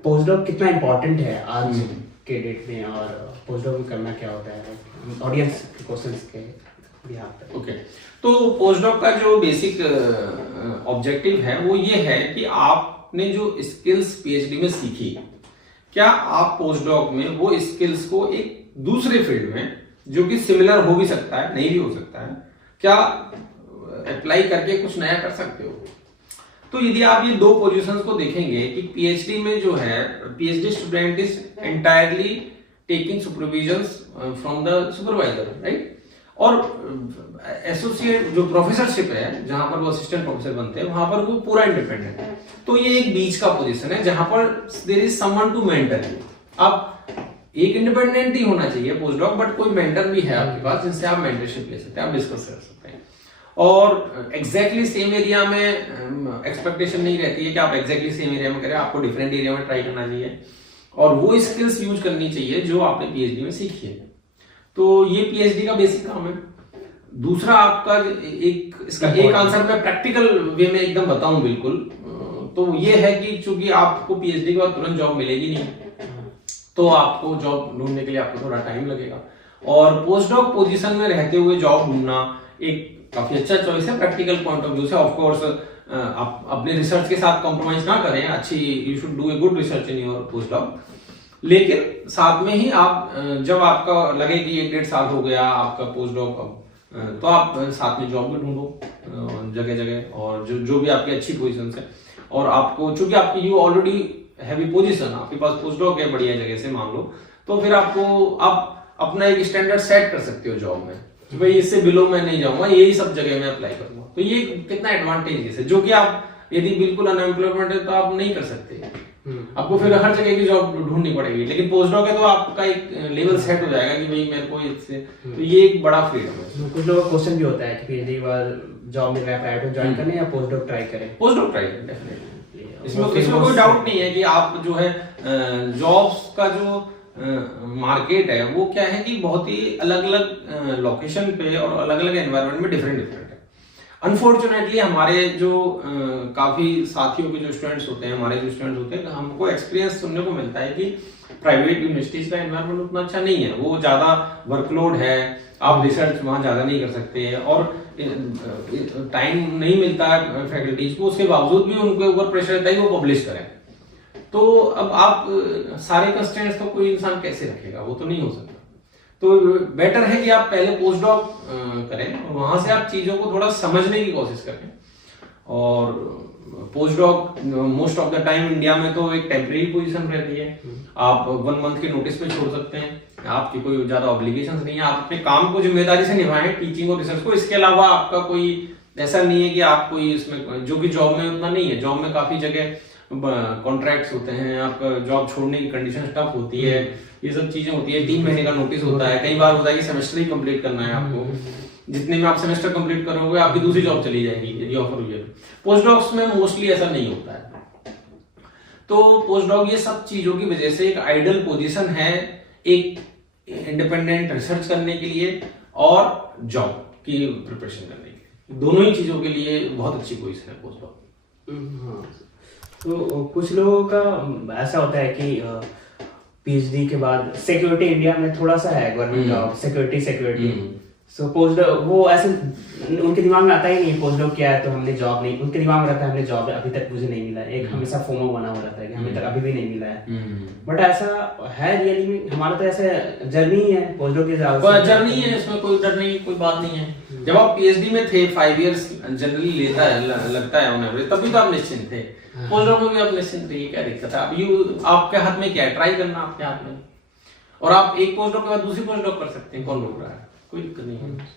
post doc कितना इम्पोर्टेंट है आज के डेट में, और पोस्ट डॉक में करना क्या होता है, ऑडियंस के क्वेश्चंस के बिहाफ पे। ओके, तो पोस्टडॉक का जो बेसिक ऑब्जेक्टिव है वो ये है कि आपने जो स्किल्स पीएचडी में सीखी, क्या आप पोस्टडॉक में वो स्किल्स को एक दूसरे फील्ड में, जो कि सिमिलर हो भी सकता है, नहीं भी हो सकता है, क्या अप्लाई करके कुछ नया कर सकते हो। तो यदि आप ये दो पोजीशंस को देखेंगे कि पीएचडी में जो है, PhD student is entirely taking supervisions from the supervisor, right, और एसोसिएट जो प्रोफेसरशिप है, जहां पर वो असिस्टेंट प्रोफेसर बनते हैं, वहां पर वो पूरा इंडिपेंडेंट है। तो ये एक बीच का पोजीशन है जहां पर there is someone to mentor you. आप एक इंडिपेंडेंट ही होना चाहिए पोस्ट डॉक, बट कोई मेंटर भी है आपके पास जिनसे आप मेंटरशिप ले सकते हैं, आप डिस्कस कर सकते हैं। और एग्जैक्टली सेम एरिया में एक्सपेक्टेशन नहीं रहती है कि आप एग्जैक्टली सेम एरिया में करें, आपको डिफरेंट एरिया में ट्राई करना चाहिए, और वो स्किल्स यूज करनी चाहिए जो आपने पीएचडी में सीखी है। तो ये पीएचडी का बेसिक काम है। दूसरा आपका इसका एक आंसर मैं प्रैक्टिकल वे में एकदम बताऊं बिल्कुल, तो ये है कि चूंकि आपको पीएचडी के बाद तुरंत जॉब मिलेगी नहीं, तो आपको जॉब ढूंढने के लिए आपको थोड़ा टाइम लगेगा, और पोस्ट डॉक पोजीशन में रहते हुए जॉब ढूंढना एक काफी अच्छा चॉइस है प्रैक्टिकल पॉइंट ऑफ व्यू से। ऑफ कोर्स आप अपने रिसर्च के साथ कॉम्प्रोमाइज ना करें, अच्छी, you should do a good research in your post doc, लेकिन साथ में ही आप जब आपका लगे कि 1-1.5 साल हो गया आपका पोस्ट डॉक, तो आप साथ में जॉब भी ढूंढो जगह जगह, और जो भी आपकी अच्छी पोजीशन है, और आपको चूंकि आपकी यू ऑलरेडी हैवी पोजीशन, आपके पास पोस्ट डॉक है बढ़िया जगह से मान लो, तो फिर आप अपना एक स्टैंडर्ड सेट कर सकते हो जॉब में कि भाई इससे बिलो मैं नहीं जाऊंगा, यही सब जगह में अप्लाई करूंगा। तो ये कितना एडवांटेज है, जो कि आप यदि बिल्कुल अनएम्प्लॉयमेंट है तो आप नहीं कर सकते, आपको फिर हर जगह की जॉब ढूंढनी पड़ेगी। लेकिन पोस्ट डॉक है तो आपका एक लेवल सेट हो जाएगा कि भाई मेरे को इससे, तो ये एक बड़ा फ्रीडम है। कुछ लोगों का क्वेश्चन भी होता है कि पीएचडी के बाद जॉब मिल रहा है, प्राइवेट जॉइन करने या पोस्ट डॉक ट्राई करें? पोस्ट डॉक ट्राई करें डेफिनेटली, इसमें कोई डाउट नहीं है कि आप जो है जॉब्स का जो मार्केट है वो क्या है कि बहुत ही अलग अलग लोकेशन पे और अलग अलग एनवायरनमेंट में डिफरेंट है। अनफॉर्चुनेटली हमारे जो काफी साथियों के जो स्टूडेंट्स होते हैं, हमारे जो स्टूडेंट्स होते हैं, हमको एक्सपीरियंस सुनने को मिलता है कि प्राइवेट यूनिवर्सिटीज का एनवायरनमेंट उतना अच्छा नहीं है, वो ज्यादा वर्कलोड है, आप रिसर्च वहां ज्यादा नहीं कर सकते और टाइम नहीं मिलता है फैकल्टीज को, उसके बावजूद भी उनके ऊपर प्रेशर रहता है कि वो पब्लिश करें। तो अब आप सारे कंस्ट्रेंट्स को कोई इंसान कैसे रखेगा, वो तो नहीं हो सकता। तो बेटर है कि आप पहले पोस्ट डॉक करें और वहां से आप चीजों को थोड़ा समझने की कोशिश करें। और post doc most of the time India में तो एक टेम्परेरी पोजीशन रहती है, आप 1 मंथ के नोटिस पे छोड़ सकते हैं, आपकी कोई ज्यादा ऑब्लिगेशंस नहीं है, आप अपने काम को जिम्मेदारी से निभाएं, टीचिंग और रिसर्च को। इसके अलावा आपका कोई ऐसा नहीं है कि आप कोई इसमें, जो कि जॉब में उतना नहीं है, जॉब में काफी जगह कॉन्ट्रैक्ट्स होते हैं, आपका जॉब छोड़ने की कंडीशन टफ होती है, ये सब चीजें होती है, 3 महीने का नोटिस होता है, कई बार होता है कि सेमेस्टर ही कंप्लीट करना है आपको, जितने में आप सेमेस्टर कंप्लीट करोगे आपकी दूसरी जॉब चली जाएगी यदि ऑफर हुई है। पोस्ट डॉक्स में मोस्टली ऐसा नहीं होता है। तो पोस्ट डॉक ये सब चीजों की वजह से एक आइडियल पोजीशन है एक इंडिपेंडेंट रिसर्च करने के लिए और जॉब की प्रिपरेशन करने के लिए, दोनों ही चीजों के लिए बहुत अच्छी पोजीशन है पोस्ट डॉक। तो कुछ लोगों का ऐसा होता है कि पीएचडी के बाद सिक्योरिटी इंडिया में थोड़ा सा है, government job security so post वो ऐसे उनके दिमाग में आता ही नहीं पोस्ट डॉक क्या है, तो हमने जॉब नहीं, उनके दिमाग में रहता है हमने जॉब अभी तक मुझे नहीं मिला है, एक हमेशा फोमो बना हुआ रहता है कि हमें तक अभी भी नहीं मिला है। बट ऐसा है रियली में? हमारा तो ऐसे जर्नी है पोस्ट डॉक की, जर्नी है, इसमें कोई डरने की कोई बात नहीं है। जब आप पीएचडी में थे 5 इयर्स जनरली लेता है लगता है ऑन एवरेज, तभी तो आप निश्चिंत थे। पोस्ट डॉक में भी आप निश्चिंत रहिए, क्या दिक्कत है? अब आपके हाथ में क्या है, ट्राई करना आपके हाथ में, और आप एक पोस्ट डॉक के बाद दूसरी पोस्ट डॉक कर सकते हैं, कौन रोक रहा है? कोई दिक्कत नहीं है।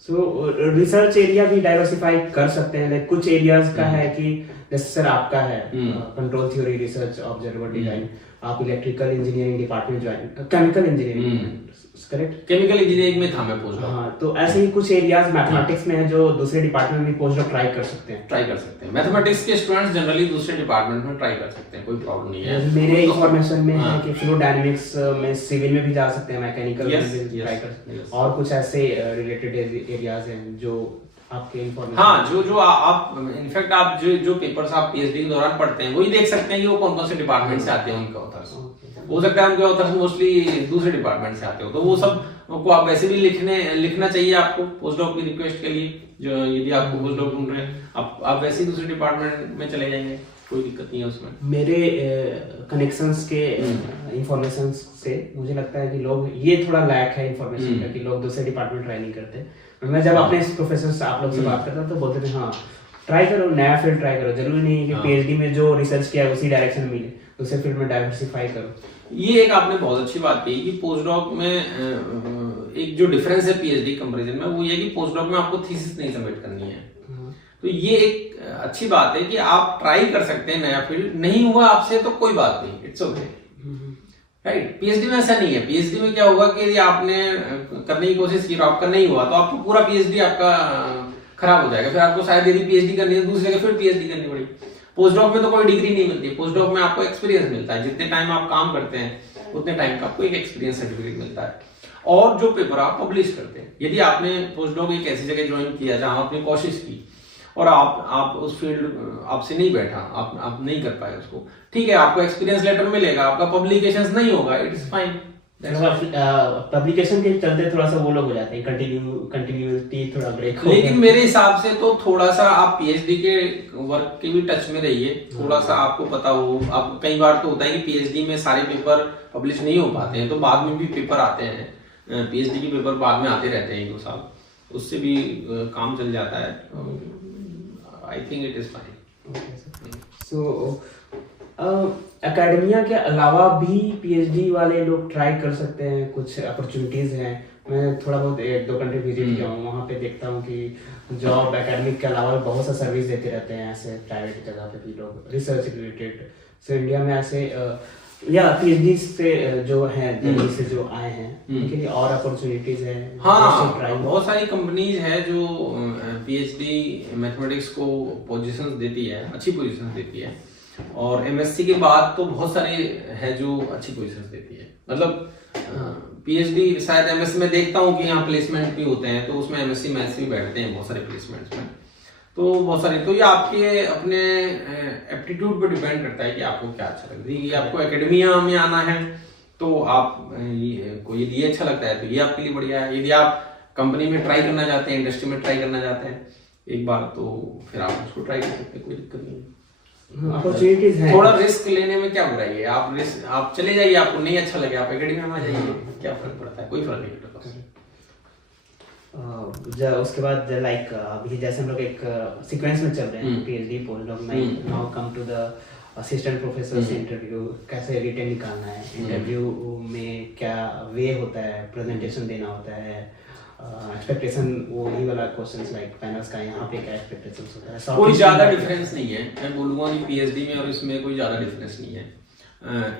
सो रिसर्च एरिया भी डाइवर्सिफाई कर सकते हैं, लाइक कुछ एरियाज का है कि जैसे सर आपका है control theory research observer design, आप electrical engineering department join, chemical engineering correct, chemical engineering में था मैं पोस्ट डॉक। हाँ, तो ऐसे ही कुछ एरियाज मैथमेटिक्स में है जो दूसरे डिपार्टमेंट में पोस्ट डॉक ट्राई कर सकते हैं। मैथमेटिक्स के स्टूडेंट्स जनरली दूसरे डिपार्टमेंट में ट्राई कर सकते हैं, कोई प्रॉब्लम नहीं है। मेरे इंफॉर्मेशन में है कि फ्लो डायनामिक्स में सिविल में भी जा सकते हैं, मैकेनिकल में भी ट्राई कर सकते हैं, और कुछ ऐसे रिलेटेड एरियाज हैं जो आपके इंफॉर्मेशन। हाँ, जो आप इनफैक्ट आप जो पेपर्स आप पीएचडी के दौरान पढ़ते हैं वही देख सकते हैं कि वो कौन कौन से डिपार्टमेंट से आते हैं उनके ऑथर्स। हो सकता है उनके ऑथर्स मोस्टली दूसरे डिपार्टमेंट से आते हो, तो वो सब को आप वैसे भी लिखना चाहिए आपको पोस्ट डॉक की रिक्वेस्ट के लिए। जो यदि आपको पोस्ट डॉक ढूंढ रहे हैं आप वैसे ही दूसरे डिपार्टमेंट में चले जाएंगे, कोई दिक्कत नहीं है उसमें। मेरे कनेक्शंस के इंफॉर्मेशन से मुझे लगता है कि लोग ये थोड़ा लैक है इंफॉर्मेशन का कि लोग दूसरे डिपार्टमेंट ट्राई नहीं करते। मैं जब अपने प्रोफेसर से आप लोग से बात करता तो बोलते थे हाँ ट्राई करो, नया फील्ड ट्राई करो, जरूरी नहीं है कि पीएचडी में जो रिसर्च किया है उसी डायरेक्शन में मिले, दूसरे फील्ड में डाइवर्सिफाई करो। ये एक आपने बहुत अच्छी बात कही कि पोस्ट डॉक में एक जो डिफरेंस है पीएचडी कंपैरिजन में, वो ये कि पोस्ट डॉक में आपको थीसिस नहीं सबमिट करनी है। तो ये एक अच्छी बात है कि आप ट्राई कर सकते हैं नया फील्ड, नहीं हुआ आपसे तो कोई बात नहीं, इट्स ओके, राइट। पीएचडी में ऐसा नहीं है। पीएचडी में क्या होगा कि यदि आपने करने की कोशिश की और आपका नहीं हुआ तो आपको पूरा पीएचडी आपका खराब हो जाएगा, फिर आपको शायद यदि पीएचडी करनी है दूसरी जगह फिर पीएचडी करनी पड़ेगी। पोस्ट डॉक में तो कोई डिग्री नहीं मिलती, पोस्ट डॉक में आपको एक्सपीरियंस मिलता है, जितने टाइम आप काम करते हैं उतने टाइम का आपको एक एक्सपीरियंस सर्टिफिकेट मिलता है, और जो पेपर आप पब्लिश करते हैं। यदि आपने पोस्ट डॉक एक ऐसी जगह ज्वाइन किया जहां आपने कोशिश की और आप उस फील्ड आपसे नहीं बैठा, आप नहीं कर पाए उसको, ठीक है, आपको एक्सपीरियंस लेटर मिलेगा, आपका पब्लिकेशंस नहीं होगा, इट्स फाइन। पब्लिकेशन के चलते थोड़ा सा वो लोग हो जाते हैं, कंटिन्यूटी थोड़ा ब्रेक हो। लेकिन मेरे हिसाब से तो थोड़ा सा आप पीएचडी के वर्क के भी टच में रहिए, थोड़ा सा आपको पता हो। अब कई बार तो होता है कि पीएचडी में सारे पेपर पब्लिश नहीं हो पाते हैं, तो बाद में भी पेपर आते हैं, पीएचडी के पेपर बाद में आते रहते हैं 1-2 साल, उससे भी काम चल जाता है। I think it is fine. So academia के अलावा भी पीएचडी वाले लोग ट्राई कर सकते हैं, कुछ अपॉर्चुनिटीज हैं। मैं थोड़ा बहुत 1-2 कंट्री विजिट किया हूँ, वहाँ पे देखता हूँ कि जॉब एकेडमिक के अलावा बहुत सा सर्विस देते रहते हैं ऐसे प्राइवेट जगह पे भी लोग, रिसर्च रिलेटेड। सो इंडिया में ऐसे या पीएचडी से जो है दिल्ली से जो आए हैं उनके लिए और अपॉर्चुनिटीज है। हाँ, बहुत सारी कंपनीज है जो पीएचडी मैथमेटिक्स को पोजीशंस देती है, अच्छी पोजीशंस देती है। और एमएससी के बाद तो बहुत सारे है जो अच्छी पोजीशंस देती है। मतलब पीएचडी शायद एमएससी में देखता हूँ कि यहाँ प्लेसमेंट भी होते हैं, तो उसमें एमएससी मैथ्स भी बैठते हैं बहुत सारे प्लेसमेंट्स में। तो बहुत सारे, तो ये आपके अपने एप्टीट्यूड पर डिपेंड करता है कि आपको क्या अच्छा लगता है। ये आपको एकेडमिया में आना है तो आप को यदि ये अच्छा लगता है तो ये आपके लिए बढ़िया है। यदि आप कंपनी में ट्राई करना चाहते हैं, इंडस्ट्री में ट्राई करना चाहते हैं एक बार, तो फिर आप उसको ट्राई कर सकते हैं, कोई दिक्कत नहीं है। अपॉर्चुनिटीज है। थोड़ा रिस्क लेने में क्या बुराई है, आप चले जाइए, आपको नहीं अच्छा लगे आप एकेडमी में आ जाइए, क्या फर्क पड़ता है, कोई फर्क नहीं पड़ता। उसके बाद लाइक अभी जैसे हम लोग एक सीक्वेंस में चल रहे हैं पीएचडी पोस्ट डॉक में, now come to the assistant professor से इंटरव्यू, कैसे रिटेन निकालना है, इंटरव्यू में क्या वे होता है, प्रेजेंटेशन देना होता है, एक्सपेक्टेशन वही वाला क्वेश्चंस लाइक पैनल्स का, यहाँ पे क्या एक्सपेक्टेशंस होता है। कोई ज्यादा डिफरेंस नहीं है, मैं बोलूंगा कि पीएचडी में और इसमें कोई ज्यादा डिफरेंस नहीं है।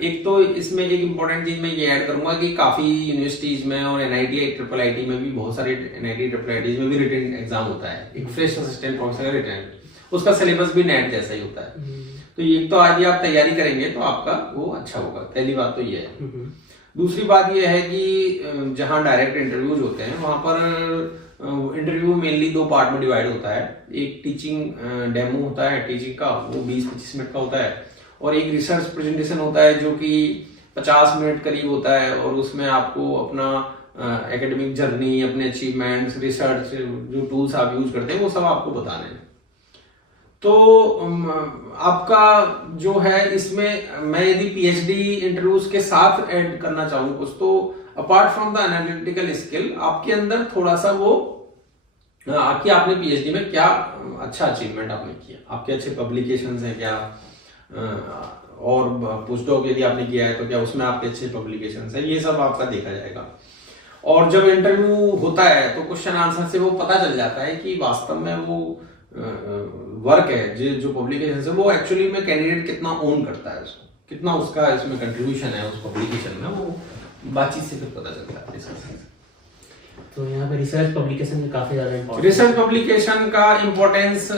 एक तो इसमें एक इम्पोर्टेंट चीज मैं ये ऐड करूंगा कि काफी यूनिवर्सिटीज में और एनआईटी ट्रिपल आईटी में भी, बहुत सारे एनआईटी ट्रिपल आईटी में भी रिटन एग्जाम होता है, एक फ्रेश असिस्टेंट प्रोफेसर का रिटन, उसका सिलेबस भी नेट जैसा ही होता है। तो एक तो आज आप तैयारी करेंगे तो आपका वो अच्छा होगा, पहली बात तो ये है। दूसरी बात ये है कि जहां डायरेक्ट इंटरव्यूज होते हैं वहां पर इंटरव्यू मेनली 2 पार्ट में डिवाइड होता है। एक टीचिंग डेमो होता है टीचिंग का, वो 20-25 मिनट का होता है, और एक रिसर्च प्रेजेंटेशन होता है जो कि 50 मिनट करीब होता है, और उसमें आपको अपना एकेडमिक जर्नी, अपने अचीवमेंट्स, रिसर्च, जो टूल्स आप यूज करते हैं वो सब आपको बताने हैं। तो आपका जो है इसमें मैं यदि पीएचडी इंटरव्यूज के साथ ऐड करना चाहूँ कुछ, तो apart from the analytical skill आपके अंदर थोड़ा सा वो कि आपने पीएचडी में क्या अच्छा अचीवमेंट आपने किया, आपके अच्छे पब्लिकेशंस हैं क्या, और पोस्टडॉक यदि आपने किया है तो क्या उसमें आपके अच्छे पब्लिकेशंस हैं, ये सब आपका देखा जाएगा। और जब इंटरव्यू होता है तो क्वेश्चन आंसर से वो पता चल जाता है कि वास्तव में वो वर्क है जो पब्लिकेशन है वो एक्चुअली में कैंडिडेट कितना ओन करता है उसको, कितना उसका इसमें कंट्रीब्यूशन है उस पब्लिकेशन में, वो बातचीत से फिर पता चलता है। तो यहाँ पे रिसर्च पब्लिकेशन में काफी ज्यादा इम्पोर्टेंस, रिसर्च पब्लिकेशन का इम्पोर्टेंस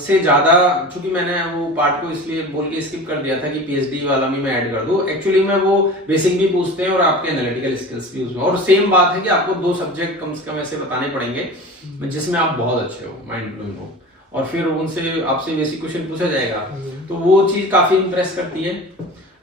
से ज्यादा, चूंकि मैंने वो पार्ट को इसलिए बोल के स्किप कर दिया था कि पीएचडी वाला भी मैं ऐड कर दूं, एक्चुअली में वो बेसिक भी पूछते हैं और आपके एनालिटिकल स्किल्स भी उसमें, और सेम बात है कि आपको 2 सब्जेक्ट कम से कम ऐसे बताने पड़ेंगे जिसमें आप बहुत अच्छे हो, माइंड ब्लोइंग हो, और फिर उनसे आपसे बेसिक क्वेश्चन पूछा जाएगा, तो वो चीज काफी इंप्रेस करती है।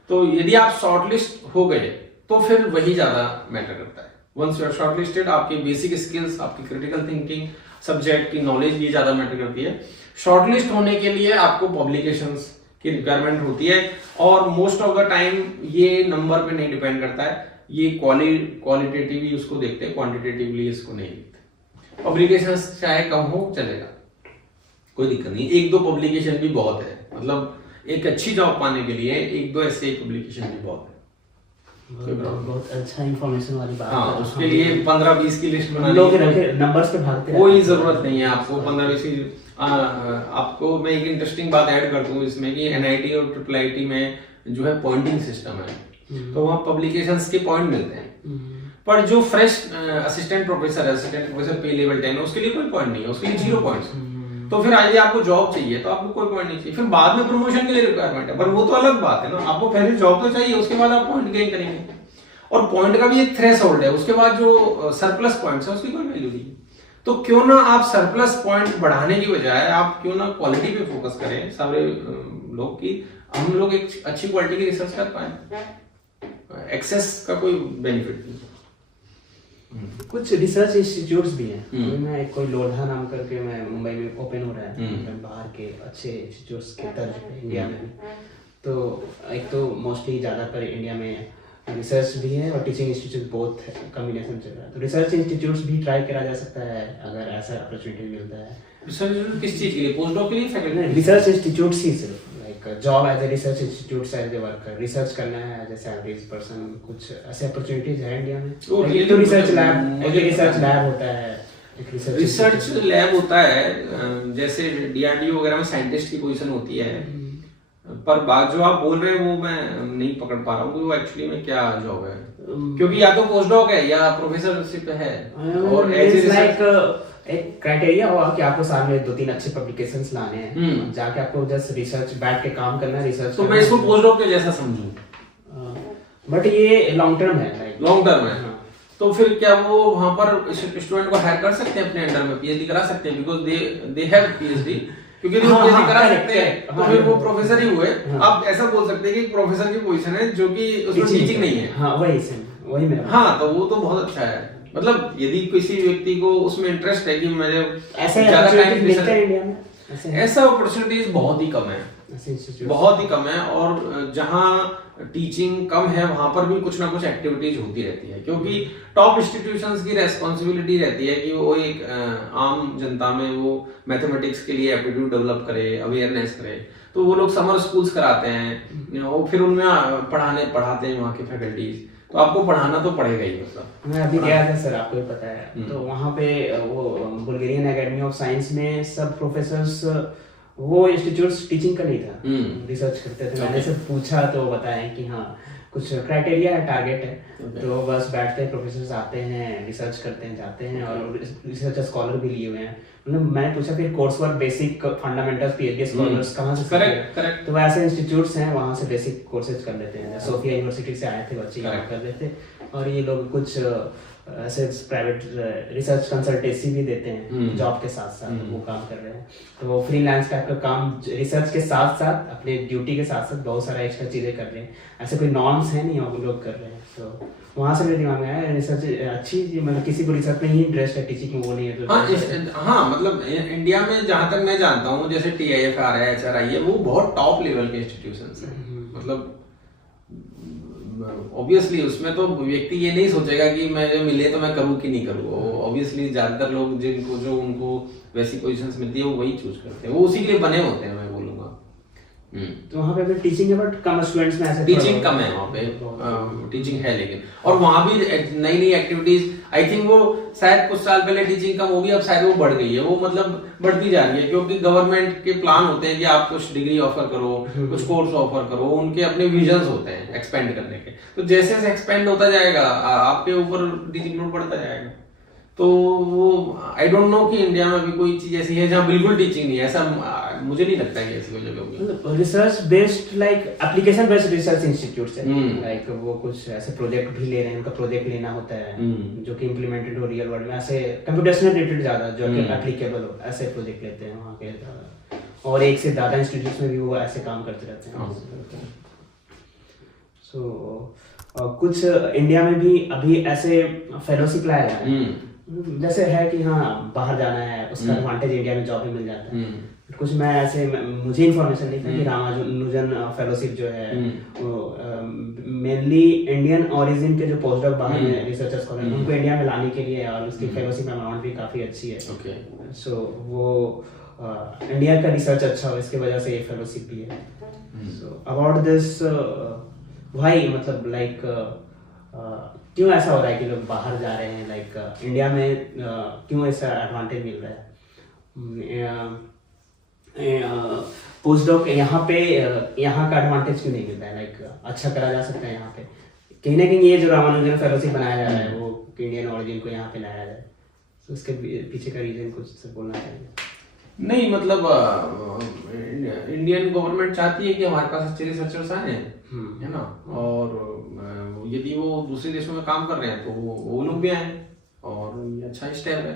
तो यदि आप शॉर्टलिस्ट हो गए तो फिर वही ज्यादा मैटर करता है। वंस यू आर शॉर्टलिस्टेड, आपकी बेसिक स्किल्स, आपकी क्रिटिकल थिंकिंग, सब्जेक्ट की नॉलेज ये ज्यादा मैटर करती है। शॉर्टलिस्ट होने के लिए आपको पब्लिकेशंस की रिक्वायरमेंट होती है, और मोस्ट ऑफ द टाइम ये नंबर पे नहीं डिपेंड करता है, ये क्वालिटेटिवली उसको देखते हैं, क्वांटिटेटिवली इसको नहीं देखते। पब्लिकेशंस चाहे कम हो चलेगा, कोई दिक्कत नहीं, 1-2 पब्लिकेशन भी बहुत है, मतलब एक अच्छी जॉब पाने के लिए 1-2 ऐसे पब्लिकेशन भी बहुत है। बहुत अच्छा इंफॉर्मेशन वाली बात हाँ, है। उसके लिए 15-20 की लिस्ट बनानी लोग नंबर्स पे भागते हैं, कोई जरूरत नहीं है आपको 15-20 की। आपको मैं एक इंटरेस्टिंग बात ऐड कर दूं इसमें कि एनआईटी और ट्रिपल आईटी में जो है पॉइंटिंग सिस्टम है, तो वहाँ पब्लिकेशंस के पॉइंट मिलते हैं, पर जो फ्रेश असिस्टेंट प्रोफेसर पे लेवल 10 उसके लिए कोई पॉइंट नहीं है, उसके लिए 0 पॉइंट्स। तो फिर आज आपको जॉब चाहिए तो आपको कोई पॉइंट नहीं चाहिए, फिर बाद में प्रमोशन के लिए रिक्वायरमेंट है, पर वो तो अलग बात है ना, आपको पहले जॉब तो चाहिए, उसके बाद आप पॉइंट गेन करेंगे, और पॉइंट का भी एक थ्रेशोल्ड है, उसके बाद जो सरप्लस पॉइंट्स है उसकी कोई वैल्यू नहीं। तो क्यों ना आप सरप्लस पॉइंट बढ़ाने की बजाय आप क्यों ना क्वालिटी पे फोकस करें सारे लोग, की हम लोग एक अच्छी क्वालिटी की रिसर्च कर पाए, एक्सेस का कोई बेनिफिट नहीं। कुछ रिसर्च इंस्टीट्यूट्स भी हैं, मैं कोई लोढ़ा नाम करके मैं मुंबई में ओपन हो रहा है, बाहर के अच्छे इंस्टीट्यूट्स के तर्ज पे इंडिया में भी, तो एक तो मोस्टली ज्यादातर इंडिया में रिसर्च भी है और टीचिंग इंस्टीट्यूट बोथ कॉम्बिनेशन चल रहा है, तो रिसर्च इंस्टीट्यूट्स भी ट्राई करा जा सकता है अगर ऐसा अपॉर्चुनिटी मिलता है। रिसर्च किस चीज के लिए, पोस्ट डॉक के लिए, फैकल्टी? रिसर्च इंस्टीट्यूट्स ही सिर्फ like job as a research institute as a worker, research करना है एज ए सैलरीज पर्सन, कुछ ऐसे अपॉर्चुनिटीज है इंडिया में? एक तो रिसर्च लैब होता है, एक रिसर्च लैब होता है, जैसे डीआरडीओ वगैरह में साइंटिस्ट की पोजीशन होती है, पर बात जो आप बोल रहे हैं वो मैं नहीं पकड़ पा रहा हूँ वो एक्चुअली में क्या जॉब है, क्योंकि या तो पोस्ट डॉक है या प्रोफेसरशिप है। और एक क्राइटेरिया होगा कि आपको साल में 2-3 अच्छे पब्लिकेशंस लाने हैं, जाके आपको जस्ट रिसर्च बैठ के काम करना है, रिसर्च। तो मैं इसको पोस्ट डॉक के जैसा समझूं, बट ये लॉन्ग टर्म है, लॉन्ग टर्म है। तो फिर क्या वो वहां पर स्टूडेंट को हायर कर सकते हैं अपने अंडर में, पीएचडी करा सकते हैं, बिकॉज दे हैव पीएचडी, क्योंकि वो पीएचडी करा सकते हैं तो फिर वो प्रोफेसर ही हुए। आप ऐसा बोल सकते हैं कि प्रोफेसर की पोजीशन है जो कि उसमें टीचिंग नहीं है। हाँ वही मेरा। हाँ तो वो तो बहुत अच्छा है, मतलब यदि किसी व्यक्ति को उसमें इंटरेस्ट है कि मुझे ज्यादा टाइम मिलता है इंडिया में, ऐसा अपॉर्चुनिटीज बहुत ही कम है, बहुत ही कम है। और जहाँ टीचिंग कम है वहां पर भी कुछ ना कुछ एक्टिविटीज होती रहती है, क्योंकि टॉप इंस्टीट्यूशंस की रेस्पॉन्सिबिलिटी रहती है कि वो एक आम जनता में वो मैथमेटिक्स के लिए एप्टीट्यूड डेवलप करे, अवेयरनेस करे। तो वो लोग समर स्कूल्स कराते हैं, वो फिर उनमें पढ़ाते हैं वहाँ के फैकल्टीज, तो आपको पढ़ाना तो पड़ेगा ही। मतलब मैं अभी गया था सर, आपको भी पता है, तो वहाँ पे वो बुल्गारियन एकेडमी ऑफ साइंस में सब प्रोफेसर्स, वो इंस्टीट्यूट्स टीचिंग का नहीं था, रिसर्च करते थे। मैंने सब पूछा तो बताया कि हाँ कुछ क्राइटेरिया है, टारगेट है, तो बस बैठते हैं, प्रोफेसर्स आते हैं, रिसर्च करते हैं, जाते हैं, और रिसर्च स्कॉलर भी लिए हुए हैं। मतलब मैंने पूछा फिर course work, basic fundamentals, PhD scholars कहाँ से? करेक्ट। तो ऐसे इंस्टीट्यूट्स हैं, वहाँ से बेसिक कोर्सेज कर लेते हैं। सोफिया यूनिवर्सिटी से आए थे बच्चे, यहाँ कर लेते, और ये लोग कुछ ऐसे प्राइवेट रिसर्च कंसल्टेंसी भी देते हैं जॉब के साथ साथ, वो काम कर रहे हैं। तो वो फ्रीलांस टाइप का काम रिसर्च के साथ साथ, अपने ड्यूटी के साथ साथ बहुत सारा एक्स्ट्रा चीजें कर रहे हैं। ऐसे कोई नॉर्म्स है नहीं, वो लोग कर रहे हैं। तो वहां से मेरे दिमाग में आया रिसर्च अच्छी, मतलब किसी को रिसर्च में ही इंटरेस्ट है, टीचिंग में वो नहीं है तो हाँ मतलब इंडिया में जहां तक मैं जानता हूँ, जैसे TIFR है, HRI है, वो बहुत टॉप लेवल के इंस्टीट्यूशंस हैं। मतलब ऑब्वियसली उसमें तो व्यक्ति ये नहीं सोचेगा कि मैं मिले तो मैं करूँ कि नहीं करूँ। ऑब्वियसली ज्यादातर लोग जिनको जो उनको वैसी पोजीशंस मिलती है वो वही चूज करते हैं, वो उसी के लिए बने होते हैं, मैं बोलूँगा। तो वहाँ पे टीचिंग है, बट कम स्टूडेंट्स में ऐसे टीचिंग कम है वहाँ पे, टीचिंग है लेकिन, और वहाँ भी नई नई एक्टिविटीज, आई थिंक वो शायद कुछ साल पहले टीचिंग कम होगी, अब शायद वो बढ़ गई है, वो मतलब बढ़ती जा रही है, क्योंकि गवर्नमेंट के प्लान होते हैं कि आप कुछ डिग्री ऑफर करो, कुछ कोर्स ऑफर करो, उनके अपने विजन्स होते हैं एक्सपेंड करने के। तो जैसे जैसे एक्सपेंड होता जाएगा आपके ऊपर टीचिंग लोड बढ़ता जाएगा। तो वो आई डोंट नो कि इंडिया में अभी कोई चीज ऐसी है जहाँ बिल्कुल टीचिंग नहीं है, ऐसा मुझे नहीं लगता है कि ऐसी कोई जगह होगी। Research based like application based research institutes है, लाइक वो कुछ ऐसे प्रोजेक्ट भी ले रहे हैं, उनका प्रोजेक्ट लेना होता है जो कि इम्प्लीमेंटेड हो रियल वर्ल्ड में, ऐसे कंप्यूटेशनल रिलेटेड ज्यादा जो कि एप्लीकेबल हो, ऐसे प्रोजेक्ट लेते हैं वहाँ के। और एक से ज्यादा इंस्टीट्यूट्स में भी वो ऐसे काम करते रहते हैं। सो कुछ इंडिया में भी अभी ऐसे फेलोशिप लाया गया है, जैसे है कि हाँ बाहर जाना है, उसका एडवांटेज इंडिया में जॉब में मिल जाता है। कुछ मैं ऐसे, मुझे इन्फॉर्मेशन नहीं था कि रामानुजन फेलोशिप जो है वो मेनली इंडियन ओरिजिन के जो पोस्ट डॉक बाहर में रिसर्चर्स स्कॉलर उनको इंडिया में लाने के लिए, और उसकी फेलोशिप अमाउंट भी काफी अच्छी है। सो वो इंडिया का रिसर्च अच्छा हो, इसकी वजह से ये फेलोशिप भी है। सो अबाउट दिस भाई, मतलब लाइक क्यों ऐसा हो रहा है कि लोग बाहर जा रहे हैं, लाइक इंडिया में क्यों ऐसा एडवांटेज मिल रहा है? पोस्ट डॉक यहाँ पे, यहाँ का एडवांटेज क्यों नहीं मिलता है? लाइक अच्छा करा जा सकता है यहाँ पे, कहीं ना कहीं ये जो रामानुजन फेलोशिप बनाया जा रहा है वो इंडियन ओरिजिन को यहाँ पे लाया जाए, तो उसके पीछे का रीजन कुछ बोलना चाहिए? नहीं मतलब इंडियन गवर्नमेंट चाहती है कि हमारे पास अच्छे रिसर्चर्स आए, है ना, और यदि वो दूसरे देशों में काम कर रहे हैं तो वो लोग भी आए, और ये अच्छा स्टेप है।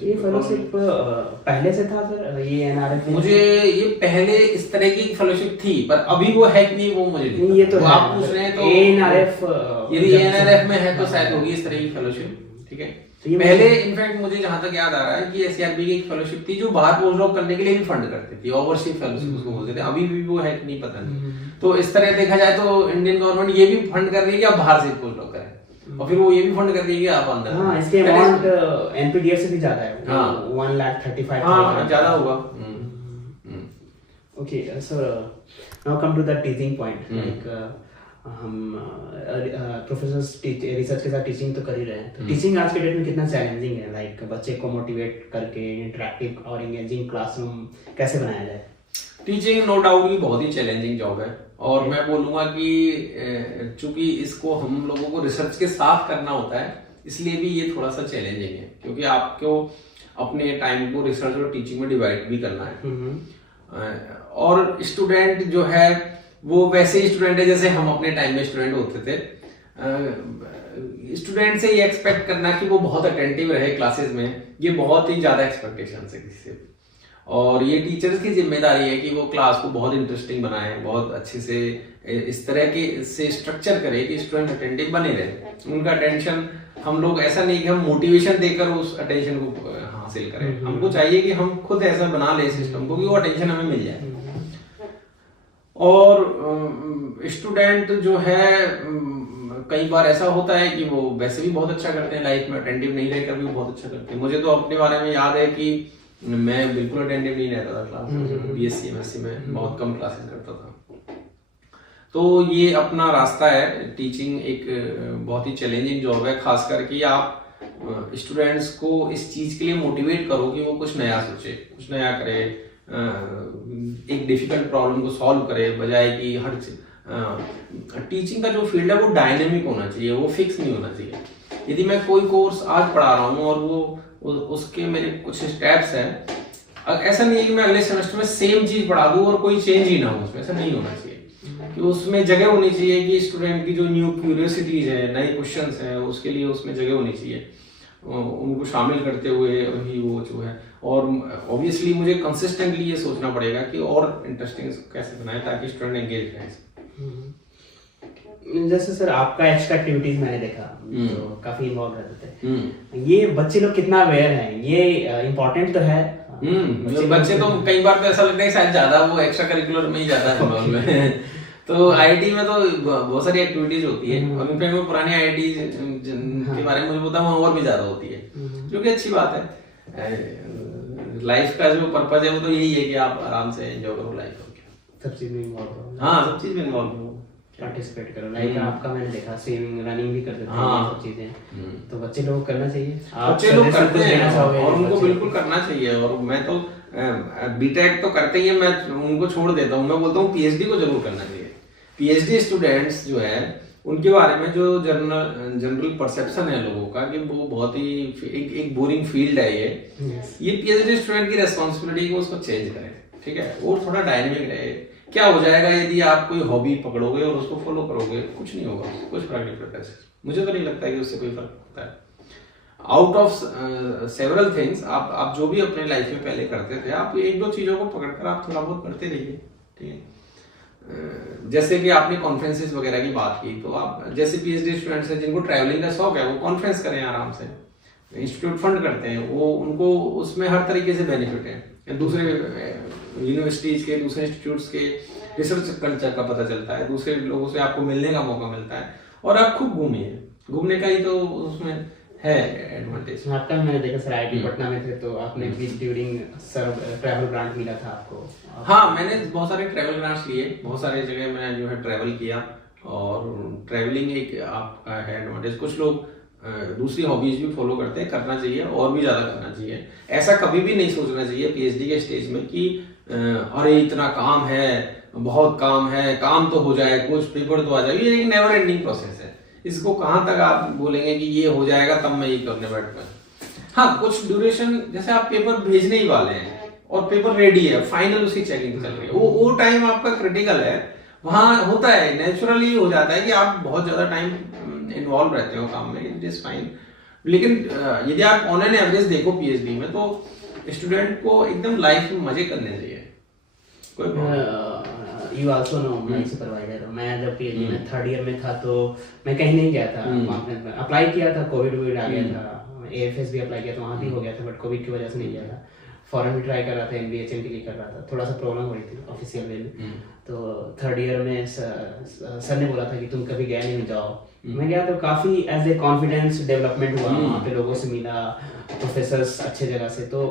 ये फेलोशिप पहले से था सर, ये एनआरएफ? मुझे ये पहले इस तरह की फेलोशिप थी, पर अभी वो है कि नहीं वो मुझे नहीं, ये तो आप पूछ रहे हैं। तो एनआरएफ, यदि एनआरएफ में है तो शायद होगी इस तरह की फेलोशिप, ठीक है। पहले इनफैक्ट मुझे जहां तक याद आ रहा है कि एससीआरबी की एक फेलोशिप थी जो बाहर पोस्ट डॉक करने के लिए भी फंड करती थी, ओवरसीज फेलोशिप उसको बोलते थे। अभी भी वो है कि नहीं पता नहीं। तो इस तरह देखा जाए तो इंडियन गवर्नमेंट ये भी फंड कर रही है कि आप बाहर से पोस्ट डॉक करें, और फिर वो ये भी फंड कर रही है कि आप अंदर। हाँ, इसके अमाउंट एनपीडीएफ से भी ज्यादा है। 1,35,000। हाँ, ज्यादा होगा। Okay, so now come to the teaching point. Like हम प्रोफेसर रिसर्च के साथ टीचिंग तो कर ही रहे हैं, तो टीचिंग आज के डेट में कितना चैलेंजिंग है, लाइक बच्चे को मोटिवेट करके इंटरेक्टिव और एंगेजिंग क्लासरूम कैसे बनाया जाए? टीचिंग नो डाउट की बहुत ही चैलेंजिंग जॉब है, और मैं बोलूंगा कि चूंकि इसको हम लोगों को रिसर्च के साथ करना होता है, इसलिए भी ये थोड़ा सा चैलेंजिंग है, क्योंकि आपको अपने टाइम को रिसर्च और टीचिंग में डिवाइड भी करना है। और स्टूडेंट जो है वो वैसे ही स्टूडेंट है जैसे हम अपने टाइम में स्टूडेंट होते थे। स्टूडेंट से ये एक्सपेक्ट करना कि वो बहुत अटेंटिव रहे क्लासेस में, ये बहुत ही ज्यादा एक्सपेक्टेशन है किसी से। और ये टीचर्स की जिम्मेदारी है कि वो क्लास को बहुत इंटरेस्टिंग बनाए, बहुत अच्छे से इस तरह के से स्ट्रक्चर करे कि स्टूडेंट अटेंटिव बने रहे। उनका अटेंशन, हम लोग ऐसा नहीं कि हम मोटिवेशन देकर उस अटेंशन को हासिल करें, हमको चाहिए कि हम खुद ऐसा बना ले सिस्टम को कि वो अटेंशन हमें मिल जाए। और स्टूडेंट जो है कई बार ऐसा होता है कि वो वैसे भी बहुत अच्छा करते हैं लाइफ में, अटेंटिव नहीं रहकर भी वो बहुत अच्छा करते हैं। मुझे तो अपने बारे में याद है कि मैं बिल्कुल अटेंटिव नहीं रहता था क्लास में, बीएससी एमएससी में बहुत कम क्लासेस करता था। तो ये अपना रास्ता है। टीचिंग एक बहुत ही चैलेंजिंग जॉब है, खास करके आप स्टूडेंट्स को इस चीज के लिए मोटिवेट करो कि वो कुछ नया सोचे, कुछ नया करे, एक डिफिकल्ट प्रॉब्लम को सॉल्व करे, बजाय कि हर टीचिंग का जो फील्ड है वो डायनेमिक होना चाहिए, वो फिक्स नहीं होना चाहिए। यदि मैं कोई कोर्स आज पढ़ा रहा हूँ और वो उसके मेरे कुछ स्टेप्स हैं, ऐसा नहीं है कि मैं अगले सेमेस्टर में सेम चीज पढ़ा दूं और कोई चेंज ही ना हो उसमें, ऐसा नहीं होना चाहिए। कि उसमें जगह होनी चाहिए कि स्टूडेंट की जो न्यू क्यूरियोसिटीज है, नए क्वेश्चंस हैं, उसके लिए उसमें जगह होनी चाहिए, उनको शामिल करते हुए ही वो जो है। और ऑब्वियसली मुझे कंसिस्टेंटली ये सोचना पड़ेगा कि और इंटरेस्टिंग कैसे बनाए ताकि स्टूडेंट एंगेज रहे। जैसे सर आपका एक्स्ट्रा एक्टिविटीज मैंने देखा तो काफी इन्वॉल्व रहते थे, ये बच्चे लोग कितना अवेयर हैं, ये इम्पोर्टेंट तो है। बच्चे तो कई बार तो ऐसा लगता है शायद ज्यादा वो एक्स्ट्रा करिकुलर में ही ज्यादा इन्वॉल्व है। तो आईआईटी में तो बहुत सारी एक्टिविटीज होती है, और इनफैक्ट मैं पुरानी आईआईटी के बारे में मुझे पता है और भी ज्यादा होती है, जो कि अच्छी बात है। लाइफ का जो पर्पज है वो तो यही है कि आप आराम से एंजॉय करो लाइफ को, सब चीज में इन्वॉल्व हो। हाँ, सब चीज में इन्वॉल्व हो, पार्टिसिपेट करो। लाइक आपका मैंने देखा स्विमिंग, रनिंग भी करते थे, ये सब चीजें तो बच्चे लोग करना चाहिए, बच्चे लोग करते हैं और उनको बिल्कुल करना चाहिए। और मैं तो बीटेक तो करते ही है, मैं उनको छोड़ देता हूँ, मैं बोलता हूँ पीएचडी को जरूर करना चाहिए। पीएचडी स्टूडेंट्स जो है उनके बारे में जो जनरल परसेप्शन है लोगों का कि वो बहुत ही एक बोरिंग फील्ड है ये पीएचडी स्टूडेंट की रेस्पॉन्सिबिलिटी है उसको चेंज करें, ठीक है, और थोड़ा डायनेमिक रहे। क्या हो जाएगा यदि आप कोई हॉबी पकड़ोगे और उसको फॉलो करोगे, कुछ नहीं होगा, कुछ फर्क नहीं पड़ता है। मुझे तो नहीं लगता है कि उससे कोई फर्क पड़ता है। आउट ऑफ सेवरल थिंग्स आप जो भी अपने लाइफ में पहले करते थे, आप एक दो चीजों को पकड़कर आप थोड़ा बहुत करते रहिए, ठीक है। जैसे कि आपने कॉन्फ्रेंसेस वगैरह की बात की, तो आप जैसे पीएचडी स्टूडेंट्स हैं जिनको ट्रैवलिंग का शौक है, वो कॉन्फ्रेंस करें आराम से, इंस्टीट्यूट फंड करते हैं, वो उनको उसमें हर तरीके से बेनिफिट है। दूसरे यूनिवर्सिटीज के, दूसरे इंस्टीट्यूट्स के रिसर्च कल्चर का पता चलता है, दूसरे लोगों से आपको मिलने का मौका मिलता है, और आप खूब घूमिए, घूमने का ही तो उसमें है एडवांटेज। आपका मैंने देखा सर आईआईटी पटना में थे तो आपने भी ड्यूरिंग सर ट्रैवल ग्रांट मिला था आपको? हाँ, मैंने बहुत सारे ट्रैवल ग्रांट्स लिए, बहुत सारे जगह मैं जो है ट्रैवल किया, और ट्रैवलिंग एक आपका है एडवांटेज। कुछ लोग दूसरी हॉबीज भी फॉलो करते हैं, करना चाहिए और भी ज्यादा करना चाहिए। ऐसा कभी भी नहीं सोचना चाहिए पीएचडी के स्टेज में कि अरे इतना काम है, बहुत काम है, काम तो हो जाए, कुछ पेपर तो आ जाए। ये एक नेवर एंडिंग प्रोसेस है, इसको कहाँ तक आप बोलेंगे कि ये हो जाएगा तब मैं ये करने बैठूंगा। हाँ, कुछ ड्यूरेशन, जैसे आप पेपर भेजने ही वाले हैं और पेपर रेडी है, फाइनल उसकी चेकिंग चल रही है, वो टाइम आपका क्रिटिकल है, वहां होता है, नेचुरली हो जाता है कि आप बहुत ज्यादा टाइम इन्वॉल्व रहते हो काम में, इट इज फाइन। लेकिन यदि आप ऑन एन एवरेज देखो पीएचडी में, तो स्टूडेंट को एकदम लाइफ में मजे करने चाहिए। यू आल्सो नो, मैं सुपरवाइजर हूँ। मैं जब पीएचडी में थर्ड ईयर में था तो मैं कहीं नहीं गया था कॉन्फ्रेंस में, अप्लाई किया था, कोविड आ गया था, एएफएस भी अप्लाई किया था, वहाँ भी हो गया था, बट कोविड की वजह से नहीं गया था। फॉरेन भी ट्राई कर रहा था, एमबीए एचएम के लिए कर रहा था, थोड़ा सा प्रॉब्लम हो रही थी ऑफिशियल वे में। तो थर्ड ईयर में सर ने बोला था कि तुम कभी गए नहीं, जाओ मैं गया तो काफी एज ए कॉन्फिडेंस डेवलपमेंट हुआ, वहाँ पे लोगों से मिला, प्रोफेसर्स अच्छे जगह से, तो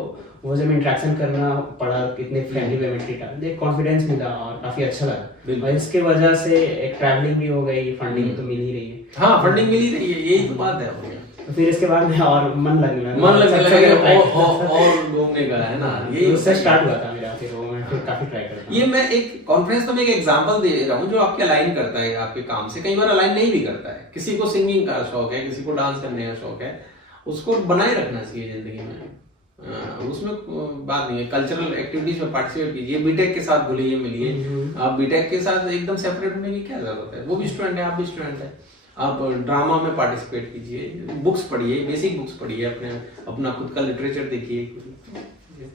वो जब इंटरेक्शन करना पड़ा, कितने फ्रेंडली वे में ट्रीट आया, कॉन्फिडेंस मिला और काफी अच्छा लगा। और इसके वजह से एक ट्रैवलिंग भी हो गई, फंडिंग तो मिल ही रही है। हाँ, फंडिंग मिल ही रही है, यही तो बात है। तो फिर इसके बाद में और मन लगने लगा और घूमने का है ना, ये उससे स्टार्ट हुआ था मेरा। फिर वो मैं फिर काफी ट्राई करता हूं। ये मैं एक कॉन्फ्रेंस में एक एग्जांपल दे रहा हूँ जो आपके अलाइन करता है आपके काम से, कई बार अलाइन नहीं भी करता है। किसी को सिंगिंग का शौक है, किसी को डांस करने का शौक है, उसको बनाए रखना चाहिए जिंदगी में, उसमें बात नहीं है। कल्चरल एक्टिविटीज में पार्टिसिपेट कीजिए, बीटेक के साथ घुलिए मिलिए। आप बीटेक के साथ एकदम सेपरेट होने की क्या जरूरत है, वो भी स्टूडेंट है, आप भी स्टूडेंट है। आप ड्रामा में पार्टिसिपेट कीजिए, बुक्स पढ़िए, बेसिक बुक्स पढ़िए, अपना खुद का लिटरेचर देखिए,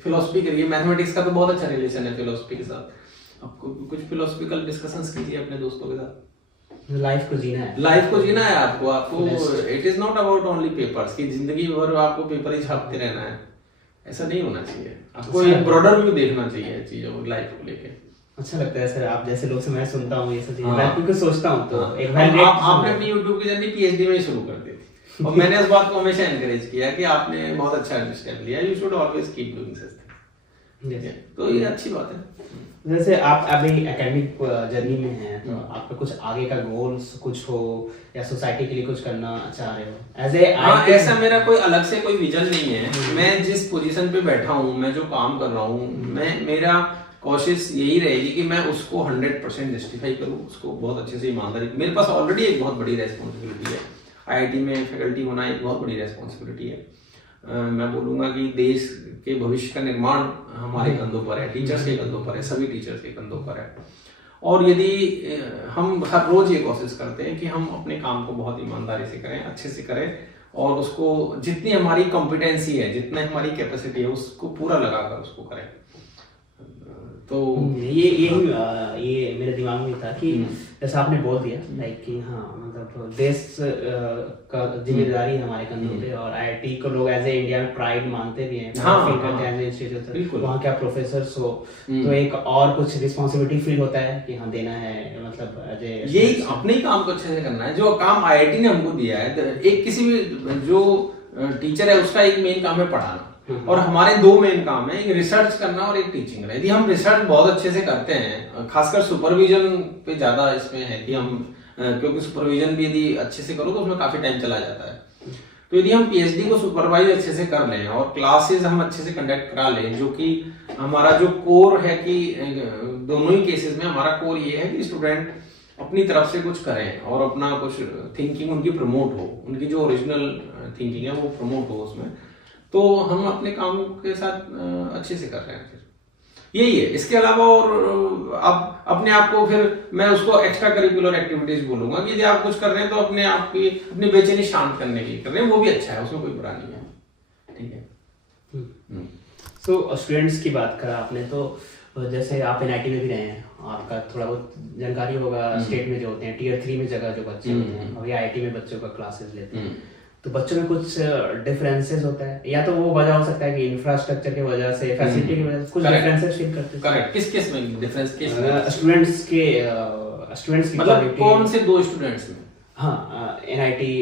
फिलोसफी करिए। मैथमेटिक्स का तो बहुत अच्छा रिलेशन है फिलोसफी के साथ। आपको कुछ फिलोसफिकल डिस्कशंस कीजिए अपने दोस्तों के साथ। लाइफ को जीना है, लाइफ को जीना है आपको it is not about only papers की जिंदगी भर आपको पेपर ही छापते रहना है, ऐसा नहीं होना चाहिए। आपको एक ब्रॉडर व्यू देखना चाहिए चीजों को, लाइफ को लेके। अच्छा लगता है सर, आप जैसे लोग से मैं सुनता हूँ ये सब चीजें, मैं क्योंकि सोचता हूँ तो एक आपने अपनी YouTube की जर्नी पीएचडी में ही शुरू कर दी थी, और मैंने इस बात को हमेशा एनकरेज किया कि आपने बहुत अच्छा स्टेप लिया, you should always keep doing such things. तो ये अच्छी बात है। जैसे आप अभी एकेडमिक जर्नी में हैं, तो आपका कुछ आगे का गोल्स कुछ हो या सोसाइटी के लिए कुछ करना चाह रहे हो एज ए? ऐसा मेरा कोई अलग से कोई विजन नहीं है। मैं जिस पोजीशन पे बैठा हूँ, मैं जो काम कर रहा हूँ, मेरा कोशिश यही रहेगी कि मैं उसको 100% जस्टिफाई करूँ, उसको बहुत अच्छे से ईमानदारी। मेरे पास ऑलरेडी एक बहुत बड़ी रेस्पॉन्सिबिलिटी है, आईआईटी में फैकल्टी होना एक बहुत बड़ी रेस्पॉन्सिबिलिटी है। मैं बोलूँगा कि देश के भविष्य का निर्माण हमारे कंधों पर है, टीचर्स के कंधों पर है, सभी टीचर्स के कंधों पर है। और यदि हम हर रोज ये कोशिश करते हैं कि हम अपने काम को बहुत ईमानदारी से करें, अच्छे से करें, और उसको जितनी हमारी कॉम्पिटेंसी है, जितना हमारी कैपेसिटी है, उसको पूरा लगाकर उसको करें, तो ये मेरे दिमाग में था कि जैसा आपने बोल दिया लाइक कि हाँ, मतलब देश का जिम्मेदारी हमारे कंधों पे, और आईआईटी को लोग एज ए इंडिया में प्राइड मानते भी हैं, फील करते हैं एज ए इंस्टीट्यूट। वहाँ के आप प्रोफेसर्स हो तो एक और कुछ रिस्पॉन्सिबिलिटी फील होता है कि हाँ देना है, मतलब एज ए यही अपने ही काम को अच्छे से करना है। जो काम आईआईटी ने हमको दिया है, एक किसी भी जो टीचर है उसका एक मेन काम है पढ़ाना, और हमारे दो मेन काम है, एक रिसर्च करना और एक टीचिंग करना। यदि हम रिसर्च बहुत अच्छे से करते हैं, खासकर सुपरविजन पे ज्यादा इसमें है कि हम, क्योंकि सुपरविजन भी यदि अच्छे से करो तो उसमें काफी टाइम चला जाता है। तो यदि हम पीएचडी को सुपरवाइज अच्छे से कर लें और क्लासेस हम अच्छे से कंडक्ट करा लें, जो कि हमारा जो कोर है कि दोनों ही केसेस में हमारा कोर ये है कि स्टूडेंट अपनी तरफ से कुछ करें और अपना कुछ थिंकिंग उनकी प्रमोट हो, उनकी जो ओरिजिनल थिंकिंग है वो प्रमोट हो उसमें, तो हम अपने काम के साथ अच्छे से कर रहे हैं। फिर यही है। इसके अलावा और आप अपने आप को, फिर मैं उसको एक्स्ट्रा करिकुलर एक्टिविटीज बोलूंगा कि यदि आप कुछ कर रहे हैं तो अपने आप की अपनी बेचैनी शांत करने की कर रहे हैं, वो भी अच्छा है, उसमें कोई बुरा नहीं है। ठीक है। तो स्टूडेंट्स की बात करा आपने, तो जैसे आप एनआईटी में भी रहे हैं, आपका थोड़ा बहुत जानकारी होगा स्टेट में जो होते हैं टियर 3 में जगह जो बच्चे होते हैं, और आईआईटी में बच्चों का क्लासेस लेते हैं, तो बच्चों में कुछ डिफरेंसेस होता है, या तो वो वजह हो सकता है कि इंफ्रास्ट्रक्चर की वजह से, फैसिलिटी की वजह से कुछ डिफरेंसेस फील करते हैं। करेक्ट। किस केस में डिफरेंस? केस स्टूडेंट्स की मतलब कौन से दो स्टूडेंट्स में? हाँ, एनआईटी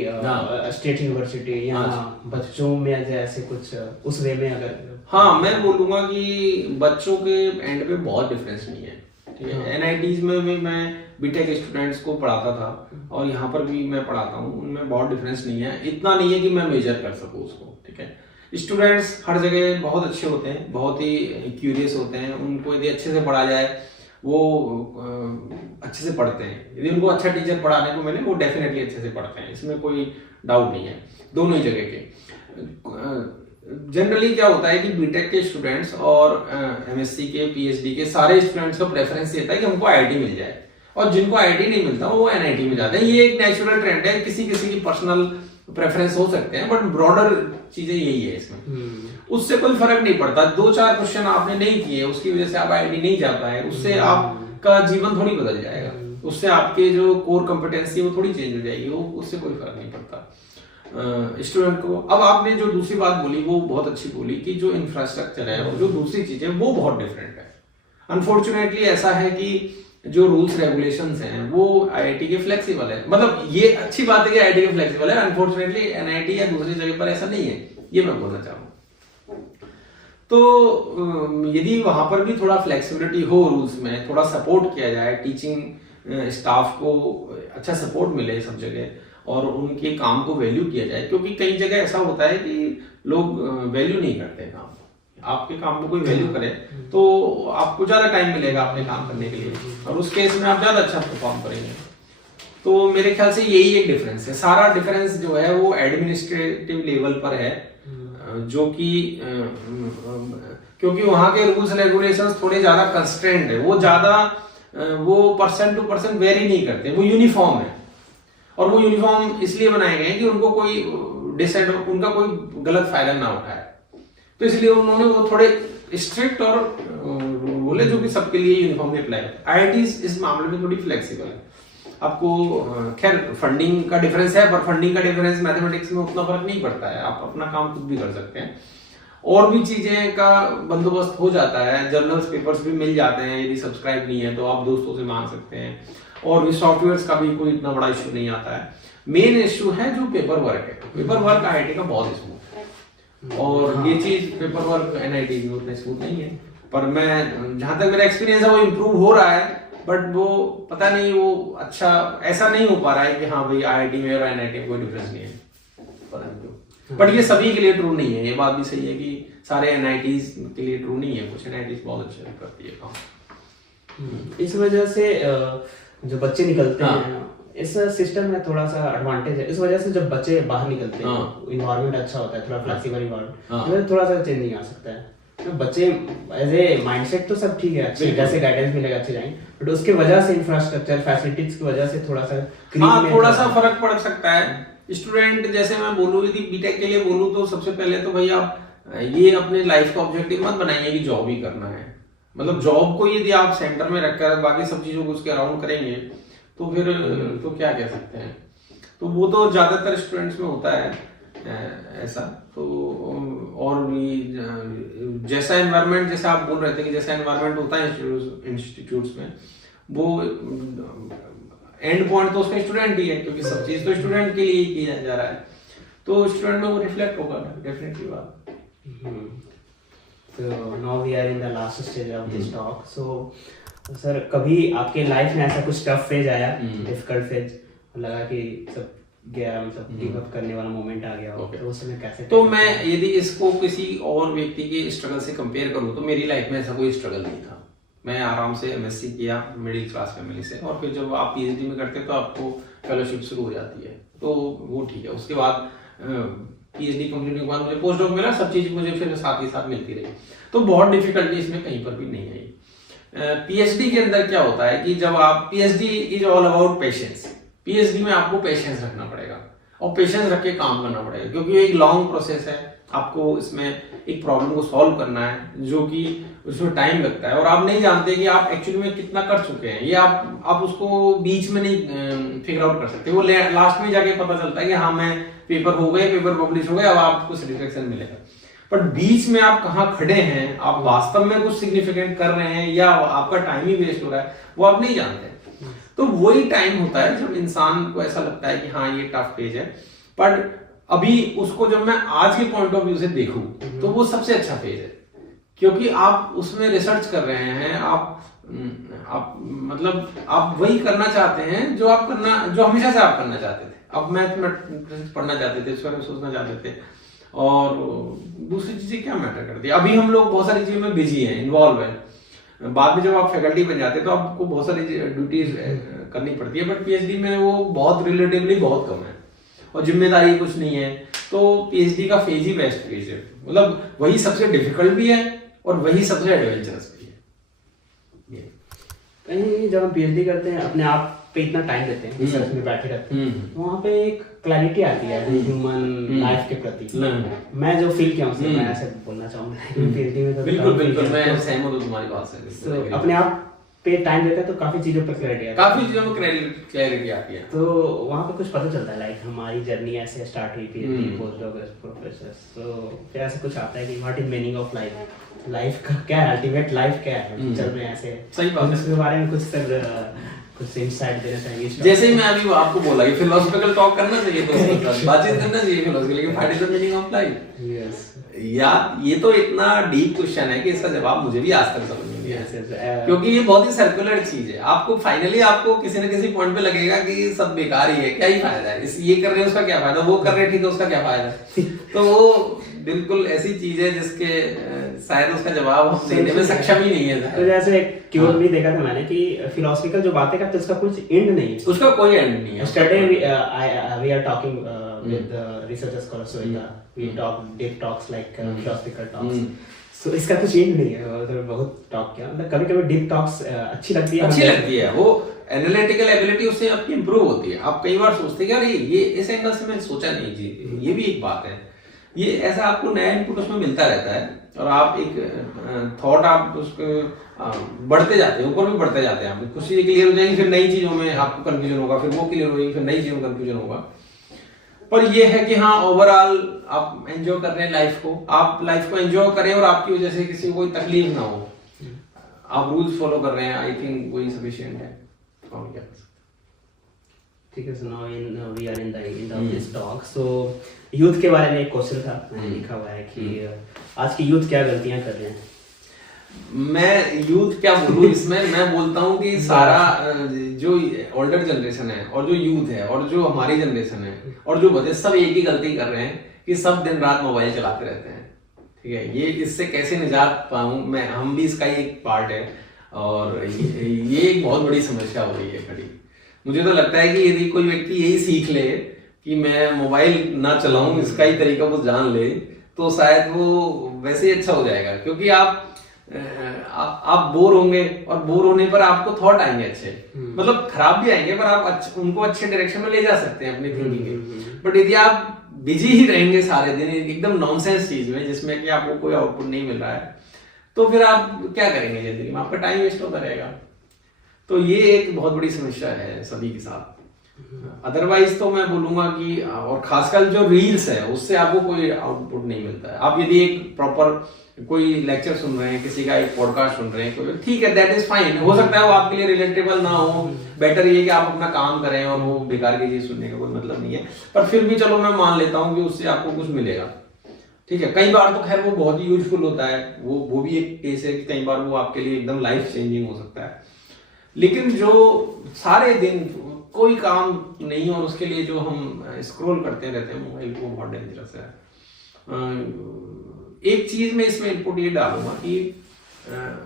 स्टेट यूनिवर्सिटी, यहाँ बच्चों में जैसे कुछ उस वे में अगर। हाँ, मैं बोलूंगा कि बच्चों के एंड पे बहुत डिफरेंस नहीं है। ठीक है। एनआईटीज में भी मैं बीटेक स्टूडेंट्स को पढ़ाता था और यहाँ पर भी मैं पढ़ाता हूँ, उनमें बहुत डिफरेंस नहीं है। इतना नहीं है कि मैं मेजर कर सकूँ उसको। ठीक है। स्टूडेंट्स हर जगह बहुत अच्छे होते हैं, बहुत ही क्यूरियस होते हैं, उनको यदि अच्छे से पढ़ा जाए वो अच्छे से पढ़ते हैं। यदि उनको अच्छा टीचर पढ़ाने को मिले वो डेफिनेटली अच्छे से पढ़ते हैं, इसमें कोई डाउट नहीं है। दोनों ही जगह के जनरली क्या होता है कि बीटेक के स्टूडेंट्स और एमएससी के, पीएचडी के सारे स्टूडेंट्स का प्रेफरेंस ये था कि हमको आईआईटी मिल जाए, और जिनको आईआईटी नहीं मिलता वो एनआईटी में जाते हैं। ये एक नेचुरल ट्रेंड है, किसी किसी की पर्सनल प्रेफरेंस हो सकते हैं, बट ब्रॉडर चीजें यही है इसमें। उससे कोई फर्क नहीं पड़ता। 2-4 क्वेश्चन आपने नहीं किए उसकी वजह से आप आईआईटी नहीं जा पाए, उससे आपका जीवन थोड़ी बदल जाएगा, उससे आपके जो कोर कॉम्पिटेंसी वो थोड़ी चेंज हो जाएगी, वो उससे कोई फर्क नहीं पड़ता स्टूडेंट को। अब आपने जो दूसरी बात बोली वो बहुत अच्छी बोली कि जो इंफ्रास्ट्रक्चर है और जो दूसरी चीजें वो बहुत डिफरेंट है। अनफॉर्चुनेटली ऐसा है कि जो रूल्स रेगुलेशंस हैं वो आईआईटी के फ्लेक्सिबल है। मतलब ये अच्छी बात है कि आईआईटी के फ्लेक्सिबल है, अनफॉर्चुनेटली एनआईटी या दूसरी जगह पर ऐसा नहीं है, ये मैं बोलना चाहूँगा। तो यदि वहां पर भी थोड़ा फ्लेक्सिबिलिटी हो रूल्स में, थोड़ा सपोर्ट किया जाए, टीचिंग स्टाफ को अच्छा सपोर्ट मिले सब जगह और उनके काम को वैल्यू किया जाए, क्योंकि कई जगह ऐसा होता है कि लोग वैल्यू नहीं करते काम। आपके काम को कोई वैल्यू करे तो आपको ज्यादा टाइम मिलेगा अपने काम करने के लिए और उस केस में आप ज्यादा अच्छा परफॉर्म करेंगे। तो मेरे ख्याल से यही एक डिफरेंस है। सारा डिफरेंस जो है वो एडमिनिस्ट्रेटिव लेवल पर है, जो कि क्योंकि वहां के रूल्स रेगुलेशंस थोड़े ज्यादा कंस्ट्रेंट है, वो ज्यादा वो पर्सन टू पर्सन वेरी नहीं करते, वो यूनिफॉर्म है। और वो यूनिफॉर्म इसलिए बनाए गए हैं कि उनको कोई उनका कोई गलत फायदा ना उठाए, तो इसलिए उन्होंने वो थोड़े स्ट्रिक्ट और बोले जो कि सबके लिए यूनिफॉर्मली अप्लाई है। आईआईटी इस मामले में थोड़ी फ्लेक्सिबल है। आपको खैर फंडिंग का डिफरेंस है, पर फंडिंग का डिफरेंस मैथमेटिक्स में उतना फर्क नहीं पड़ता है, आप अपना काम खुद भी कर सकते हैं। और भी चीजें का बंदोबस्त हो जाता है, जर्नल्स पेपर्स भी मिल जाते हैं, यदि सब्सक्राइब नहीं है तो आप दोस्तों से मांग सकते हैं। और भी सॉफ्टवेयर का भी कोई इतना बड़ा इश्यू नहीं आता है। मेन इश्यू है जो पेपर वर्क है, पेपर वर्क आईआईटी का बहुत स्मूथ है और ये चीज पेपर वर्क एनआईटी में उतना स्मूथ नहीं है। पर मैं जहां तक मेरा एक्सपीरियंस है वो इम्प्रूव हो रहा है, बट वो पता नहीं वो अच्छा ऐसा नहीं हो पा रहा है कि हाँ भाई आईआईटी में और एनआईटी में कोई डिफरेंस नहीं है, पता नहीं क्यों। बट ये सभी के लिए ट्रू नहीं है, ये बात भी सही है कि सारे एनआईटीज के लिए ट्रू नहीं है, कुछ एनआईटीज बहुत अच्छे करती है काम। इस वजह से जो बच्चे निकलते हैं इस सिस्टम में थोड़ा सा एडवांटेज है। इस वजह से जब बच्चे बाहर निकलते हैं इन्वायरमेंट अच्छा होता है, थोड़ा फ्लेक्सिबल इन्वायरमेंट, थोड़ा सा चेंजिंग आ सकता है। तो बच्चे एज ए माइंडसेट तो सब ठीक है, अच्छे जैसे गाइडेंस मिलेगा अच्छे जाएंगे, बट उसके वजह से इंफ्रास्ट्रक्चर फैसिलिटीज की वजह से थोड़ा सा फर्क पड़ सकता है। स्टूडेंट जैसे मैं बोलूँ, यदि बीटेक के लिए बोलूँ तो सबसे पहले तो भाई आप ये अपने लाइफ का ऑब्जेक्टिव मत बनाइए कि जॉब ही करना है। मतलब जॉब को यदि आप सेंटर में रखकर बाकी सब चीजों को उसके अराउंड करेंगे तो फिर तो क्या कह सकते हैं। तो वो तो ज्यादातर स्टूडेंट्स में होता है ऐसा। तो और भी जैसा एनवायरनमेंट, जैसे आप बोल रहे थे कि जैसा एनवायरनमेंट होता है इंस्टीट्यूट्स में, वो एंड पॉइंट तो उसका स्टूडेंट ही है, क्योंकि सब चीज तो स्टूडेंट के लिए ही किया जा रहा है, तो स्टूडेंट में वो रिफ्लेक्ट होगा डेफिनेटली बात। So now we are in the last stage of this talk. So sir कभी आपके लाइफ में ऐसा कुछ टफ फेज आया, डिफिकल्ट फेज, लगा कि सब गया, मतलब गिव अप करने वाला मोमेंट आ गया, तो उस समय कैसे? तो मैं यदि इसको किसी और व्यक्ति के स्ट्रगल से कंपेयर करूं तो मेरी लाइफ में ऐसा कोई स्ट्रगल नहीं था। मैं आराम से एमएससी किया मिडिल क्लास फैमिली से, और फिर जब आप पीएचडी में करते तो आपको फेलोशिप शुरू हो जाती है, तो वो ठीक है। उसके बाद पीएचडी कंप्लीट के बाद मुझे पोस्ट डॉक मिला, सब चीज मुझे फिर साथ ही साथ मिलती रही, तो बहुत डिफिकल्टी इसमें कहीं पर भी नहीं आई। पीएचडी के अंदर क्या होता है कि जब आप, PhD is all about patience. PhD में आपको पेशेंस रखना पड़ेगा और पेशेंस रख के काम करना पड़ेगा, क्योंकि ये एक लॉन्ग प्रोसेस है। आपको इसमें एक प्रॉब्लम को सॉल्व करना है जो कि उसमें टाइम लगता है, और आप नहीं जानते कि आप एक्चुअली में कितना कर चुके हैं। ये आप उसको बीच में नहीं फिगर आउट कर सकते, वो लास्ट में जाके पता चलता है कि हाँ मैं पेपर हो गए, पेपर पब्लिश हो गए, अब आपको सेटिस्फेक्शन मिलेगा। पर बीच में आप कहाँ खड़े हैं, आप वास्तव में कुछ सिग्निफिकेंट कर रहे हैं या आपका टाइम ही वेस्ट हो रहा है, वो आप नहीं जानते। तो वही टाइम होता है जब इंसान को ऐसा लगता है कि हाँ ये टफ पेज है। पर अभी उसको जब मैं आज के पॉइंट ऑफ व्यू से देखूं तो वो सबसे अच्छा पेज है, क्योंकि आप उसमें रिसर्च कर रहे हैं, आप मतलब आप वही करना चाहते हैं जो हमेशा से आप करना चाहते थे। अब मैथमेटिक्स पढ़ना चाहते थे, इसके बारे में सोचना चाहते थे, और दूसरी चीजें क्या मैटर करती है। अभी हम लोग बहुत सारी चीजों में बिजी हैं, इन्वॉल्व हैं। बाद में जब आप फैकल्टी बन जाते हैं तो आपको बहुत सारी ड्यूटीज करनी पड़ती है, बट पीएचडी में वो बहुत रिलेटिवली बहुत कम है और जिम्मेदारी कुछ नहीं है। तो पीएचडी का फेज ही बेस्ट फेज है, मतलब वही सबसे डिफिकल्ट भी है और वही सबसे एडवेंचरस भी है। कहीं जब हम पीएचडी करते हैं अपने आप पे इतना टाइम देते हैं, रिसर्च में बैठे रहते हैं, वहाँ पे एक क्लैरिटी आती है ह्यूमन लाइफ के प्रति। मैं जो फील किया हूँ मैं ऐसे बोलना चाहूंगा, पीएचडी में तो बिल्कुल मैं सहमत हूँ तुम्हारी बात से। अपने आप पे टाइम देते हैं तो काफी चीजों पे क्लैरिटी आता है। काफी चीजों में क्लैरिटी आती है। तो वहाँ पे कुछ पता चलता है, लाइक हमारी जर्नी ऐसे स्टार्ट हुई PhD पोस्ट डॉक्टरेट प्रोफेसर, तो फिर ऐसे कुछ आता है कि what is meaning of life, life का क्या है, अल्टीमेट लाइफ क्या है, चल रहे हैं ऐसे। सही बात है। उसके बारे में कुछ सर कुछ इंसाइट देना चाहेंगे? जैसे ही मैं अभी आपको बोला कि फिलोसॉफिकल टॉक करना चाहिए दोस्तों के साथ, बातचीत करना चाहिए फिलोसॉफी, लेकिन what is the meaning of life? Yes यार ये तो इतना डीप क्वेश्चन है कि इसका जवाब मुझे भी आज तक समझ नहीं आया, क्योंकि ये बहुत ही सर्कुलर चीज है। आपको फाइनली आपको किसी न किसी पॉइंट पे लगेगा कि सब बेकार ही है, क्या ही फायदा है, इस ये कर रहे हैं उसका क्या फायदा, वो कर रहे हैं ठीक है उसका क्या फायदा। तो वो बिल्कुल ऐसी चीज है जिसके शायद उसका जवाब हम देने में सक्षम ही नहीं है। तो जैसे एक क्योट भी देखा था मैंने कि फिलोसॉफिकल जो बातें करते हैं उसका कुछ एंड नहीं है, उसका कोई एंड नहीं है। Yesterday we are talking with the research scholar Sohita. We did talks like philosophical talks. So इसका कुछ एंड नहीं है, मतलब बहुत टॉक किया, मतलब कभी-कभी डीप टॉक्स अच्छी लगती है। वो एनालिटिकल एबिलिटी उससे आपकी इंप्रूव होती है। आप कई बार सोचते हैं कि अरे ये इस एंगल से मैं सोचा नहीं जी, ये भी एक बात है। ये ऐसा आपको नया इनपुट उसमें मिलता रहता है और आप एक थॉट आप उसको बढ़ते जाते हैं, ऊपर भी बढ़ते जाते हैं। आप कुछ चीजें क्लियर हो जाएंगी, फिर नई चीजों में आपको कंफ्यूजन होगा, फिर वो क्लियर होगी, फिर नई चीजों में कंफ्यूजन होगा। पर ये है कि हाँ ओवरऑल आप एंजॉय कर रहे हैं लाइफ को, आप लाइफ को एंजॉय करें और आपकी वजह से किसी को कोई तकलीफ ना हो, आप रूल्स फॉलो कर रहे हैं, आई थिंक वही सफिशिएंट है। और क्या ठीक है। So now we are in the end of this talk. So youth के बारे में एक क्वेश्चन था, मैंने लिखा हुआ है कि आज की यूथ क्या गलतियां कर रहे हैं? मैं यूथ क्या बोलूं इसमें, मैं बोलता हूं कि सारा जो ओल्डर जनरेशन है और जो यूथ है और जो हमारी जनरेशन है और जो बच्चे, सब एक ही गलती कर रहे हैं कि सब दिन रात मोबाइल चलाते रहते हैं। ठीक है, ये इससे कैसे निजात पाऊं मैं, हम भी इसका एक पार्ट है और ये एक बहुत बड़ी समस्या हो रही है खड़ी। मुझे तो लगता है कि यदि कोई व्यक्ति यही सीख ले कि मैं मोबाइल ना चलाऊं, इसका ही तरीका वो जान ले, तो शायद वो वैसे ही अच्छा हो जाएगा। क्योंकि आप बोर होंगे और बोर होने पर आपको थॉट आएंगे अच्छे, मतलब खराब भी आएंगे पर आप उनको अच्छे डायरेक्शन में ले जा सकते हैं अपनी थिंकिंग के। बट यदि आप बिजी ही रहेंगे सारे दिन एकदम नॉनसेंस चीज में जिसमें कि आपको कोई आउटपुट नहीं मिल रहा है, तो फिर आप क्या करेंगे जिंदगी में, आपका टाइम वेस्ट होता रहेगा। तो ये एक बहुत बड़ी समस्या है सभी के साथ। अदरवाइज तो मैं बोलूंगा कि और खासकर जो रील्स है उससे आपको कोई आउटपुट नहीं मिलता है। आप यदि एक प्रॉपर कोई लेक्चर सुन रहे हैं, किसी का एक पॉडकास्ट सुन रहे हैं, कोई ठीक है, दैट इज फाइन, हो सकता है वो आपके लिए रिलेटेबल ना हो, बेटर ये कि आप अपना काम करें और वो बेकार की चीज सुनने का कोई मतलब नहीं है। पर फिर भी चलो मैं मान लेता हूँ कि उससे आपको कुछ मिलेगा। ठीक है, कई बार तो खैर वो बहुत ही यूजफुल होता है, वो भी एक केस है कि कई बार वो आपके लिए एकदम लाइफ चेंजिंग हो सकता है। लेकिन जो सारे दिन कोई काम नहीं और उसके लिए जो हम स्क्रॉल करते रहते हैं मोबाइल को, बहुत डेंजरस है। एक चीज में इसमें इनपुट ये डालूंगा कि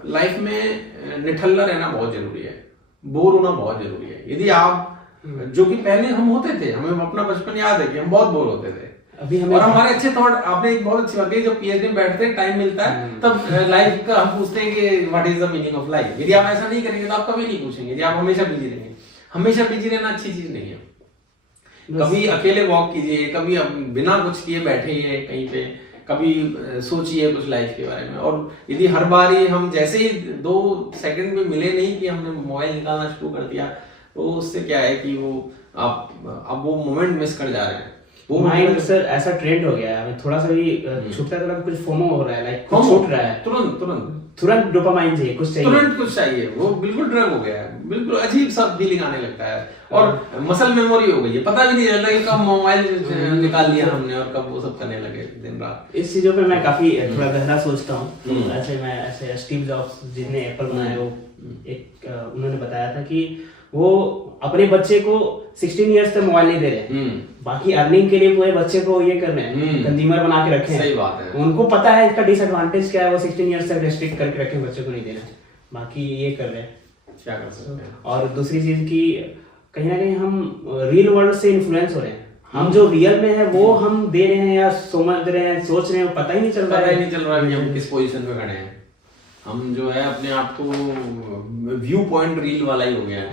लाइफ में निठल्ला रहना बहुत जरूरी है, बोर होना बहुत जरूरी है। यदि आप, जो कि पहले हम होते थे, हमें अपना बचपन याद है कि हम बहुत बोर होते थे अभी और हमारे अच्छे थॉट, आपने एक बहुत अच्छी बात कही, जब PhD में बैठते हैं, टाइम मिलता है, तब लाइफ का हम पूछते हैं कि what is the meaning of life. यदि आप ऐसा नहीं करेंगे तो आप कभी नहीं पूछेंगे। यदि आप हमेशा बिजी रहेंगे, हमेशा बिजी रहना अच्छी चीज नहीं है। कभी अकेले वॉक कीजिए, कभी बिना कुछ किए बैठिए कहीं पे, कभी सोचिए कुछ लाइफ के बारे में। और यदि हर बार ही हम जैसे ही 2 सेकंड में मिले नहीं कि हमने मोबाइल निकालना शुरू कर दिया, तो उससे क्या है कि वो आप वो मोमेंट मिस कर जा रहे हैं। वो माइंड सर ऐसा ट्रेंड हो गया है, थोड़ा सा भी छूटता है तो कुछ फोमो हो रहा है, लाइक कुछ छूट रहा है, तुरंत डोपामाइन चाहिए, कुछ चाहिए, तुरंत कुछ चाहिए। वो बिल्कुल ड्रग हो गया है, बिल्कुल अजीब सा फीलिंग आने लगता है और मसल मेमोरी हो गई है, पता भी नहीं चलता कि कब मोबाइल निकाल लिया हमने और कब वो सब करने लगे दिन रात। इस चीजों पे मैं काफी थोड़ा गहरा सोचता हूँ। ऐसे स्टीव जॉब्स जिसने एप्पल बनाया, वो एक उन्होंने बताया था कि वो अपने बच्चे को 16 इयर्स तक मोबाइल नहीं दे रहे, बाकी अर्निंग के लिए पूरे बच्चे को ये कर रहे हैं, कंज्यूमर बना के रखे हैं। सही बात है। उनको पता है इसका डिसएडवांटेज क्या है, वो 16 इयर्स तक रेस्ट्रिक्ट करके रखे, बच्चे को नहीं देना, बाकी ये कर रहे हैं, क्या कर सकते हैं। और दूसरी चीज की कहीं ना कहीं हम रियल वर्ल्ड से इन्फ्लुएंस हो रहे हैं, हम जो रियल में है वो हम दे रहे हैं या समझ रहे हैं, सोच रहे हैं, पता ही नहीं चल रहा है कि हम किस पोजीशन पे खड़े हैं। हम जो है अपने आप को व्यू पॉइंट रील वाला ही हो गया है।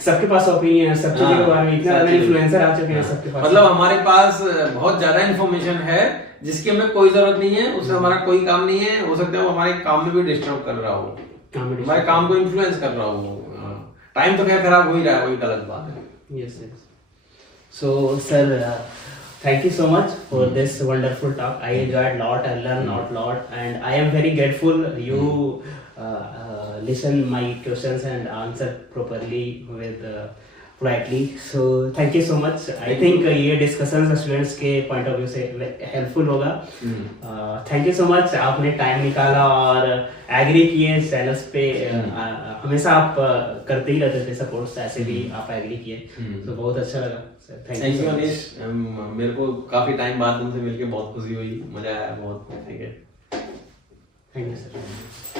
सबके पास ओपिनियन है, सब चीजों के बारे में इतना ज्यादा इन्फ्लुएंसर आ चुके हैं सबके पास, मतलब हमारे पास बहुत ज्यादा इन्फॉर्मेशन है जिसकी हमें कोई जरूरत नहीं है, उससे हमारा कोई काम नहीं है, हो सकता है वो हमारे काम में भी डिस्टर्ब कर रहा हो। मैं काम को इन्फ्लुएंस कर रहा हूँ। टाइम तो खैर खराब हो ही रहा है, वही गलत बात है। Yes, yes. So, sir, thank you so much for this wonderful talk. I enjoyed a lot, I learned a lot, and I am very grateful you listen my questions and answer properly with politely. So, thank you so much. I think ये discussions students के point of view से helpful होगा. Thank you so much. आपने time निकाला और agree किए channels पे। हमेशा आप करते ही रहते थे सपोर्ट्स, ऐसे भी आप एग्री किए, तो बहुत अच्छा लगा सर। थैंक यू अनीश, मेरे को काफी टाइम बाद तुमसे मिलके बहुत खुशी हुई, मजा आया बहुत। ठीक है, थैंक यू सर।